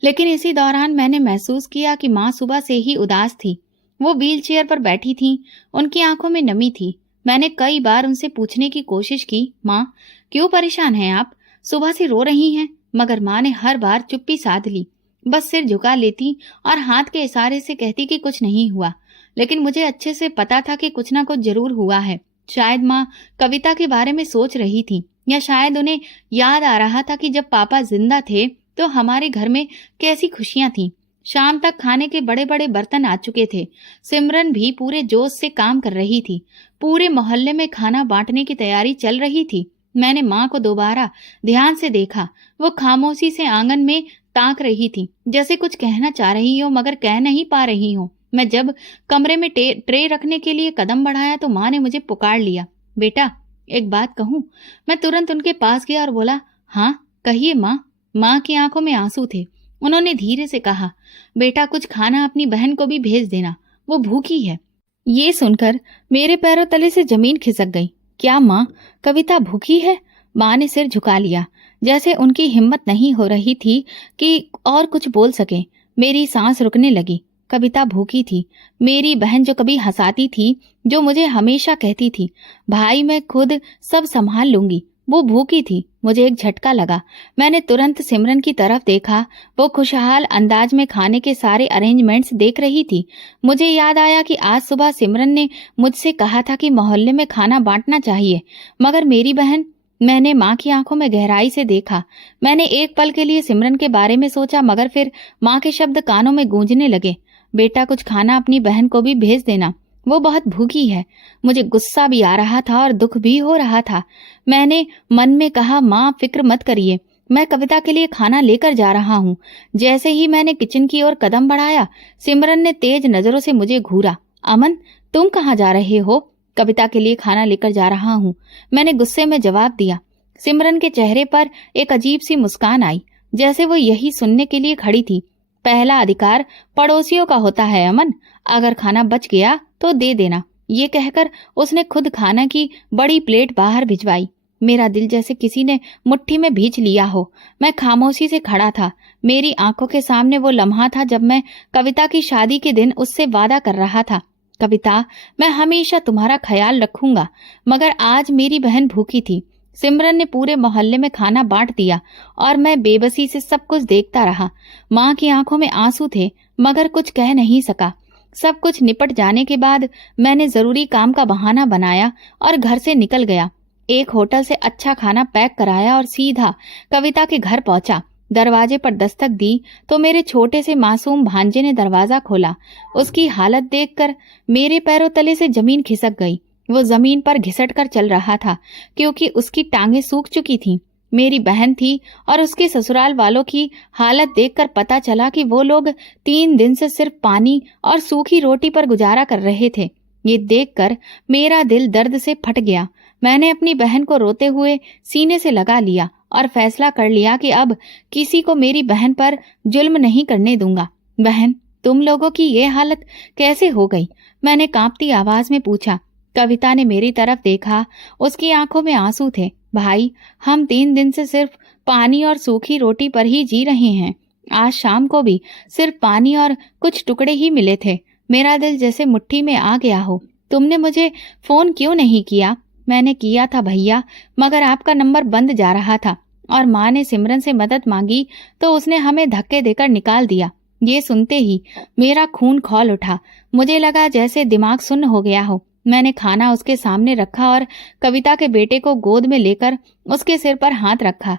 लेकिन इसी दौरान मैंने महसूस किया कि माँ सुबह से ही उदास थी। वो व्हील चेयर पर बैठी थीं, उनकी आंखों में नमी थी। मैंने कई बार उनसे पूछने की कोशिश की, माँ क्यों परेशान हैं आप? सुबह से रो रही हैं? मगर माँ ने हर बार चुप्पी साध ली। बस सिर झुका लेती और हाथ के इशारे से कहती कि कुछ नहीं हुआ। लेकिन मुझे अच्छे से पता था कि कुछ ना कुछ जरूर हुआ है। शायद माँ कविता के बारे में सोच रही थी, या शायद उन्हें याद आ रहा था कि जब पापा जिंदा थे तो हमारे घर में कैसी खुशियां थीं। शाम तक खाने के बड़े बड़े बर्तन आ चुके थे। सिमरन भी पूरे जोश से काम कर रही थी। पूरे मोहल्ले में खाना बांटने की तैयारी चल रही थी। मैंने माँ को दोबारा ध्यान से देखा। वो खामोशी से आंगन में ताक रही थी, जैसे कुछ कहना चाह रही हो मगर कह नहीं पा रही हो। मैं जब कमरे में ट्रे रखने के लिए कदम बढ़ाया तो माँ ने मुझे पुकार लिया, बेटा एक बात कहूँ? मैं तुरंत उनके पास गया और बोला, हाँ कहिए माँ। माँ की आंखों में आंसू थे। उन्होंने धीरे से कहा, बेटा कुछ खाना अपनी बहन को भी भेज देना, वो भूखी है। ये सुनकर मेरे पैरों तले से जमीन खिसक गई। क्या माँ, कविता भूखी है? माँ ने सिर झुका लिया, जैसे उनकी हिम्मत नहीं हो रही थी कि और कुछ बोल सके। मेरी सांस रुकने लगी। कविता भूखी थी। मेरी बहन जो कभी हंसाती थी, जो मुझे हमेशा कहती थी, भाई मैं खुद सब संभाल लूंगी, वो भूखी थी। मुझे एक झटका लगा। मैंने तुरंत सिमरन की तरफ देखा। वो खुशहाल अंदाज में खाने के सारे अरेंजमेंट्स देख रही थी। मुझे याद आया कि आज सुबह सिमरन ने मुझसे कहा था कि मोहल्ले में खाना बांटना चाहिए, मगर मेरी बहन। मैंने माँ की आंखों में गहराई से देखा। मैंने एक पल के लिए सिमरन के बारे में सोचा, मगर फिर माँ के शब्द कानों में गूंजने लगे, बेटा कुछ खाना अपनी बहन को भी भेज देना, वो बहुत भूखी है। मुझे गुस्सा भी आ रहा था और दुख भी हो रहा था। मैंने मन में कहा, माँ फिक्र मत करिए, मैं कविता के लिए खाना लेकर जा रहा हूँ। जैसे ही मैंने किचन की ओर कदम बढ़ाया, सिमरन ने तेज नजरों से मुझे घूरा। अमन, तुम कहाँ जा रहे हो? कविता के लिए खाना लेकर जा रहा हूँ, मैंने गुस्से में जवाब दिया। सिमरन के चेहरे पर एक अजीब सी मुस्कान आई, जैसे वो यही सुनने के लिए खड़ी थी। पहला अधिकार पड़ोसियों का होता है अमन, अगर खाना बच गया तो दे देना। ये कहकर उसने खुद खाना की बड़ी प्लेट बाहर भिजवाई। मेरा दिल जैसे किसी ने मुट्ठी में भींच लिया हो। मैं खामोशी से खड़ा था। मेरी आंखों के सामने वो लम्हा था जब मैं कविता की शादी के दिन उससे वादा कर रहा था, कविता मैं हमेशा तुम्हारा ख्याल रखूंगा। मगर आज मेरी बहन भूखी थी। सिमरन ने पूरे मोहल्ले में खाना बांट दिया और मैं बेबसी से सब कुछ देखता रहा। माँ की आंखों में आंसू थे, मगर कुछ कह नहीं सका। सब कुछ निपट जाने के बाद मैंने जरूरी काम का बहाना बनाया और घर से निकल गया। एक होटल से अच्छा खाना पैक कराया और सीधा कविता के घर पहुंचा। दरवाजे पर दस्तक दी तो मेरे छोटे से मासूम भांजे ने दरवाजा खोला। उसकी हालत देखकर मेरे पैरों तले से जमीन खिसक गई। वो जमीन पर घिसट कर चल रहा था क्योंकि उसकी टांगें सूख चुकी थीं। मेरी बहन थी और उसके ससुराल वालों की हालत देखकर पता चला कि वो लोग 3 दिन से सिर्फ पानी और सूखी रोटी पर गुजारा कर रहे थे। ये देखकर मेरा दिल दर्द से फट गया। मैंने अपनी बहन को रोते हुए सीने से लगा लिया और फैसला कर लिया कि अब किसी को मेरी बहन पर जुल्म नहीं करने दूंगा। बहन, तुम लोगों की ये हालत कैसे हो गई? मैंने कांपती आवाज में पूछा। कविता ने मेरी तरफ देखा। उसकी आंखों में आंसू थे। भाई, हम 3 दिन से सिर्फ पानी और सूखी रोटी पर ही जी रहे हैं। आज शाम को भी सिर्फ पानी और कुछ टुकड़े ही मिले थे। मेरा दिल जैसे मुट्ठी में आ गया हो। तुमने मुझे फोन क्यों नहीं किया? मैंने किया था भैया, मगर आपका नंबर बंद जा रहा था और माँ ने सिमरन से मदद मांगी तो उसने हमें धक्के देकर निकाल दिया। ये सुनते ही मेरा खून खौल उठा। मुझे लगा जैसे दिमाग सुन्न हो गया हो। मैंने खाना उसके सामने रखा और कविता के बेटे को गोद में लेकर उसके सिर पर हाथ रखा।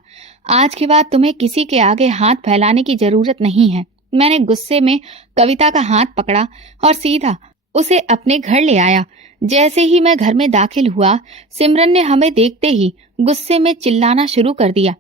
आज के बाद तुम्हें किसी के आगे हाथ फैलाने की जरूरत नहीं है। मैंने गुस्से में कविता का हाथ पकड़ा और सीधा उसे अपने घर ले आया। जैसे ही मैं घर में दाखिल हुआ, सिमरन ने हमें देखते ही गुस्से में चिल्लाना शुरू कर दिया।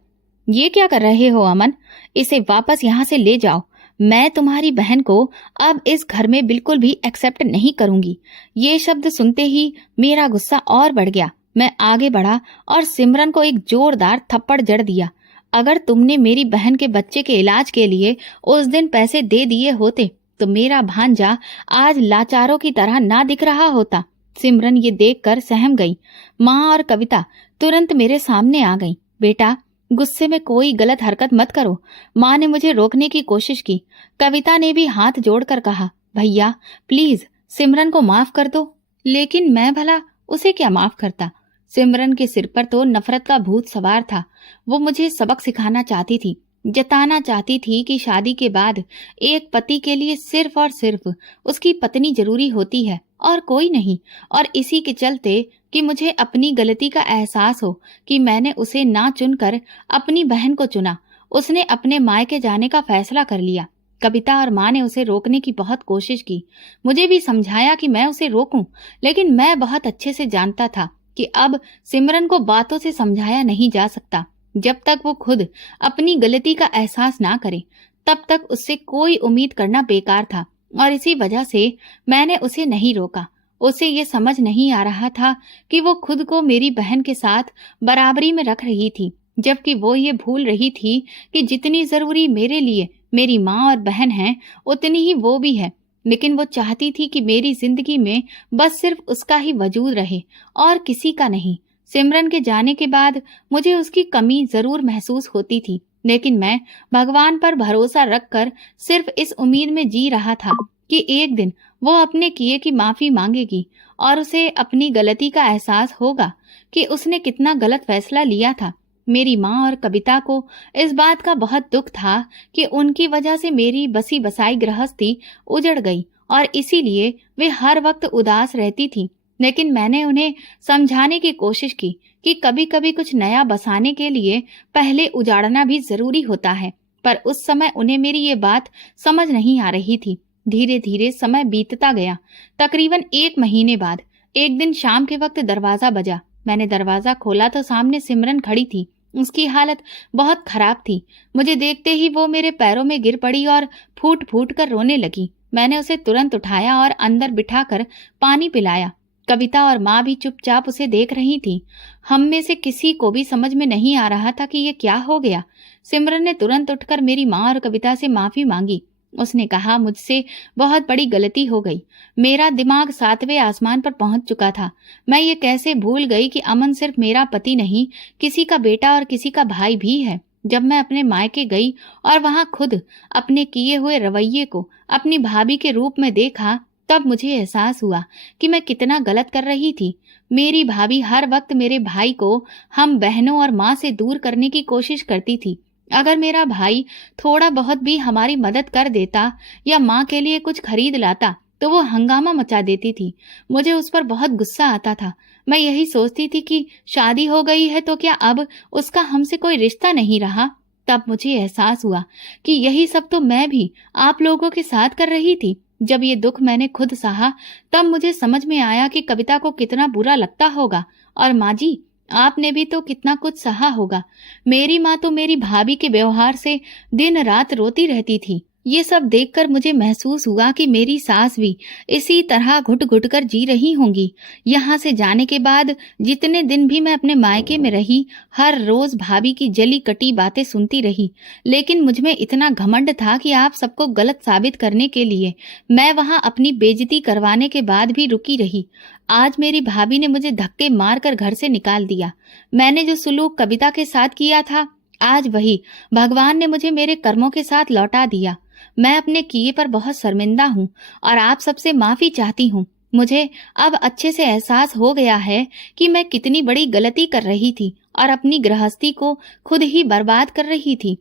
ये क्या कर रहे हो अमन? इसे वापस यहाँ से ले जाओ। मैं तुम्हारी बहन को अब इस घर में बिल्कुल भी एक्सेप्ट नहीं करूंगी। ये शब्द सुनते ही मेरा गुस्सा और बढ़ गया। मैं आगे बढ़ा और सिमरन को एक जोरदार थप्पड़ जड़ दिया। अगर तुमने मेरी बहन के बच्चे के इलाज के लिए उस दिन पैसे दे दिए होते तो मेरा भांजा आज लाचारों की तरह ना दिख रहा होता। सिमरन ये देखकर सहम गई। माँ और कविता तुरंत मेरे सामने आ गई। बेटा, गुस्से में कोई गलत हरकत मत करो। माँ ने मुझे रोकने की कोशिश की। कविता ने भी हाथ जोड़कर कहा, भैया प्लीज सिमरन को माफ कर दो। लेकिन मैं भला उसे क्या माफ करता? सिमरन के सिर पर तो नफरत का भूत सवार था। वो मुझे सबक सिखाना चाहती थी, जताना चाहती थी कि शादी के बाद एक पति के लिए सिर्फ और सिर्फ उसकी पत्नी जरूरी होती है और कोई नहीं। और इसी के चलते कि मुझे अपनी गलती का एहसास हो कि मैंने उसे ना चुनकर अपनी बहन को चुना, उसने अपने मायके जाने का फैसला कर लिया। कविता और माँ ने उसे रोकने की बहुत कोशिश की। मुझे भी समझाया कि मैं उसे रोकूं, लेकिन मैं बहुत अच्छे से जानता था कि अब सिमरन को बातों से समझाया नहीं जा सकता। जब तक वो खुद अपनी गलती का एहसास ना करे, तब तक उससे कोई उम्मीद करना बेकार था। और इसी वजह से मैंने उसे नहीं रोका। उसे ये समझ नहीं आ रहा था कि वो खुद को मेरी बहन के साथ बराबरी में रख रही थी, जबकि वो ये भूल रही थी कि जितनी जरूरी मेरे लिए मेरी माँ और बहन है, उतनी ही वो भी है। लेकिन वो चाहती थी कि मेरी जिंदगी में बस सिर्फ उसका ही वजूद रहे और किसी का नहीं। सिमरन के जाने के बाद मुझे उसकी कमी जरूर महसूस होती थी, लेकिन मैं भगवान पर भरोसा रखकर सिर्फ इस उम्मीद में जी रहा था कि एक दिन वो अपने किए की माफी मांगेगी और उसे अपनी गलती का एहसास होगा कि उसने कितना गलत फैसला लिया था। मेरी माँ और कविता को इस बात का बहुत दुख था कि उनकी वजह से मेरी बसी बसाई गृहस्थी उजड़ गई और इसीलिए वे हर वक्त उदास रहती थी। लेकिन मैंने उन्हें समझाने की कोशिश की कि कभी कभी कुछ नया बसाने के लिए पहले उजाड़ना भी जरूरी होता है, पर उस समय उन्हें मेरी ये बात समझ नहीं आ रही थी। धीरे धीरे समय बीतता गया। तकरीबन 1 महीने बाद एक दिन शाम के वक्त दरवाजा बजा। मैंने दरवाजा खोला तो सामने सिमरन खड़ी थी। उसकी हालत बहुत खराब थी। मुझे देखते ही वो मेरे पैरों में गिर पड़ी और फूट फूट कर रोने लगी। मैंने उसे तुरंत उठाया और अंदर बिठाकर पानी पिलाया। कविता और माँ भी चुपचाप उसे देख रही थी। हम में से किसी को भी समझ में नहीं आ रहा था कि ये क्या हो गया। सिमरन ने तुरंत उठकर मेरी माँ और कविता से माफी मांगी। उसने कहा, मुझसे बहुत बड़ी गलती हो गई। मेरा दिमाग 7वें आसमान पर पहुंच चुका था। मैं ये कैसे भूल गई कि अमन सिर्फ मेरा पति नहीं, किसी का बेटा और किसी का भाई भी है। जब मैं अपने मायके गई और वहां खुद अपने किए हुए रवैये को अपनी भाभी के रूप में देखा, तब मुझे एहसास हुआ कि मैं कितना गलत कर रही थी। मेरी भाभी हर वक्त मेरे भाई को हम बहनों और माँ से दूर करने की कोशिश करती थी। अगर मेरा भाई थोड़ा बहुत भी हमारी मदद कर देता या माँ के लिए कुछ खरीद लाता तो वो हंगामा मचा देती थी। मुझे उस पर बहुत गुस्सा आता था। मैं यही सोचती थी कि शादी हो गई है तो क्या अब उसका हमसे कोई रिश्ता नहीं रहा। तब मुझे एहसास हुआ कि यही सब तो मैं भी आप लोगों के साथ कर रही थी। जब ये दुख मैंने खुद सहा, तब मुझे समझ में आया कि कविता को कितना बुरा लगता होगा। और माँ जी, आपने भी तो कितना कुछ सहा होगा। मेरी माँ तो मेरी भाभी के व्यवहार से दिन रात रोती रहती थी। ये सब देखकर मुझे महसूस हुआ कि मेरी सास भी इसी तरह घुट घुट कर जी रही होंगी। यहाँ से जाने के बाद जितने दिन भी मैं अपने मायके में रही, हर रोज भाभी की जली कटी बातें सुनती रही। लेकिन मुझमें इतना घमंड था कि आप सबको गलत साबित करने के लिए मैं वहाँ अपनी बेइज्जती करवाने के बाद भी रुकी रही। आज मेरी भाभी ने मुझे धक्के मारकर घर से निकाल दिया। मैंने जो सुलूक कविता के साथ किया था, आज वही भगवान ने मुझे मेरे कर्मों के साथ लौटा दिया। मैं अपने किए पर बहुत शर्मिंदा हूँ और आप सबसे माफी चाहती हूँ। मुझे अब अच्छे से एहसास हो गया है कि मैं कितनी बड़ी गलती कर रही थी और अपनी गृहस्थी को खुद ही बर्बाद कर रही थी।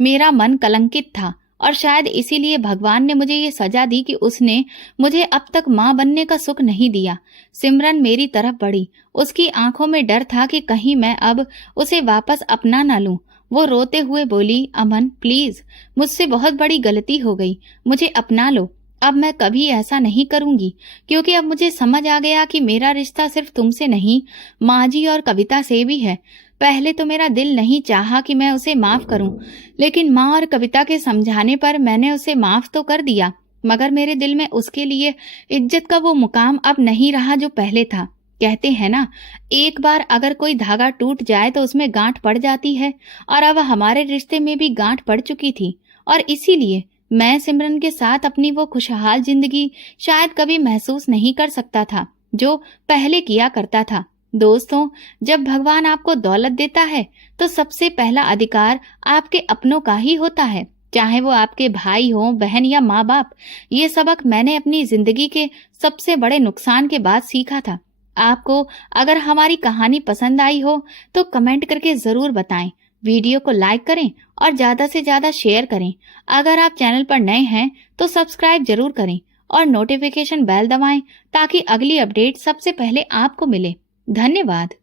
मेरा मन कलंकित था और शायद इसीलिए भगवान ने मुझे ये सजा दी कि उसने मुझे अब तक मां बनने का सुख नहीं दिया। सिमरन मेरी तरफ बढ़ी। उसकी आंखों में डर था कि कहीं मैं अब उसे वापस अपना ना लूं। वो रोते हुए बोली, अमन प्लीज, मुझसे बहुत बड़ी गलती हो गई, मुझे अपना लो। अब मैं कभी ऐसा नहीं करूंगी, क्योंकि अब मुझे समझ आ गया कि मेरा रिश्ता सिर्फ तुमसे नहीं, माँ जी और कविता से भी है। पहले तो मेरा दिल नहीं चाहा कि मैं उसे माफ करूं, लेकिन माँ और कविता के समझाने पर मैंने उसे माफ तो कर दिया, मगर मेरे दिल में उसके लिए इज्जत का वो मुकाम अब नहीं रहा जो पहले था। कहते हैं ना, एक बार अगर कोई धागा टूट जाए तो उसमें गांठ पड़ जाती है, और अब हमारे रिश्ते में भी गांठ पड़ चुकी थी। और इसीलिए मैं सिमरन के साथ अपनी वो खुशहाल जिंदगी शायद कभी महसूस नहीं कर सकता था जो पहले किया करता था। दोस्तों, जब भगवान आपको दौलत देता है तो सबसे पहला अधिकार आपके अपनों का ही होता है, चाहे वो आपके भाई हो, बहन या माँ बाप। ये सबक मैंने अपनी जिंदगी के सबसे बड़े नुकसान के बाद सीखा था। आपको अगर हमारी कहानी पसंद आई हो तो कमेंट करके जरूर बताएं, वीडियो को लाइक करें और ज्यादा से ज्यादा शेयर करें। अगर आप चैनल पर नए हैं तो सब्सक्राइब जरूर करें और नोटिफिकेशन बेल दबाएं ताकि अगली अपडेट सबसे पहले आपको मिले। धन्यवाद।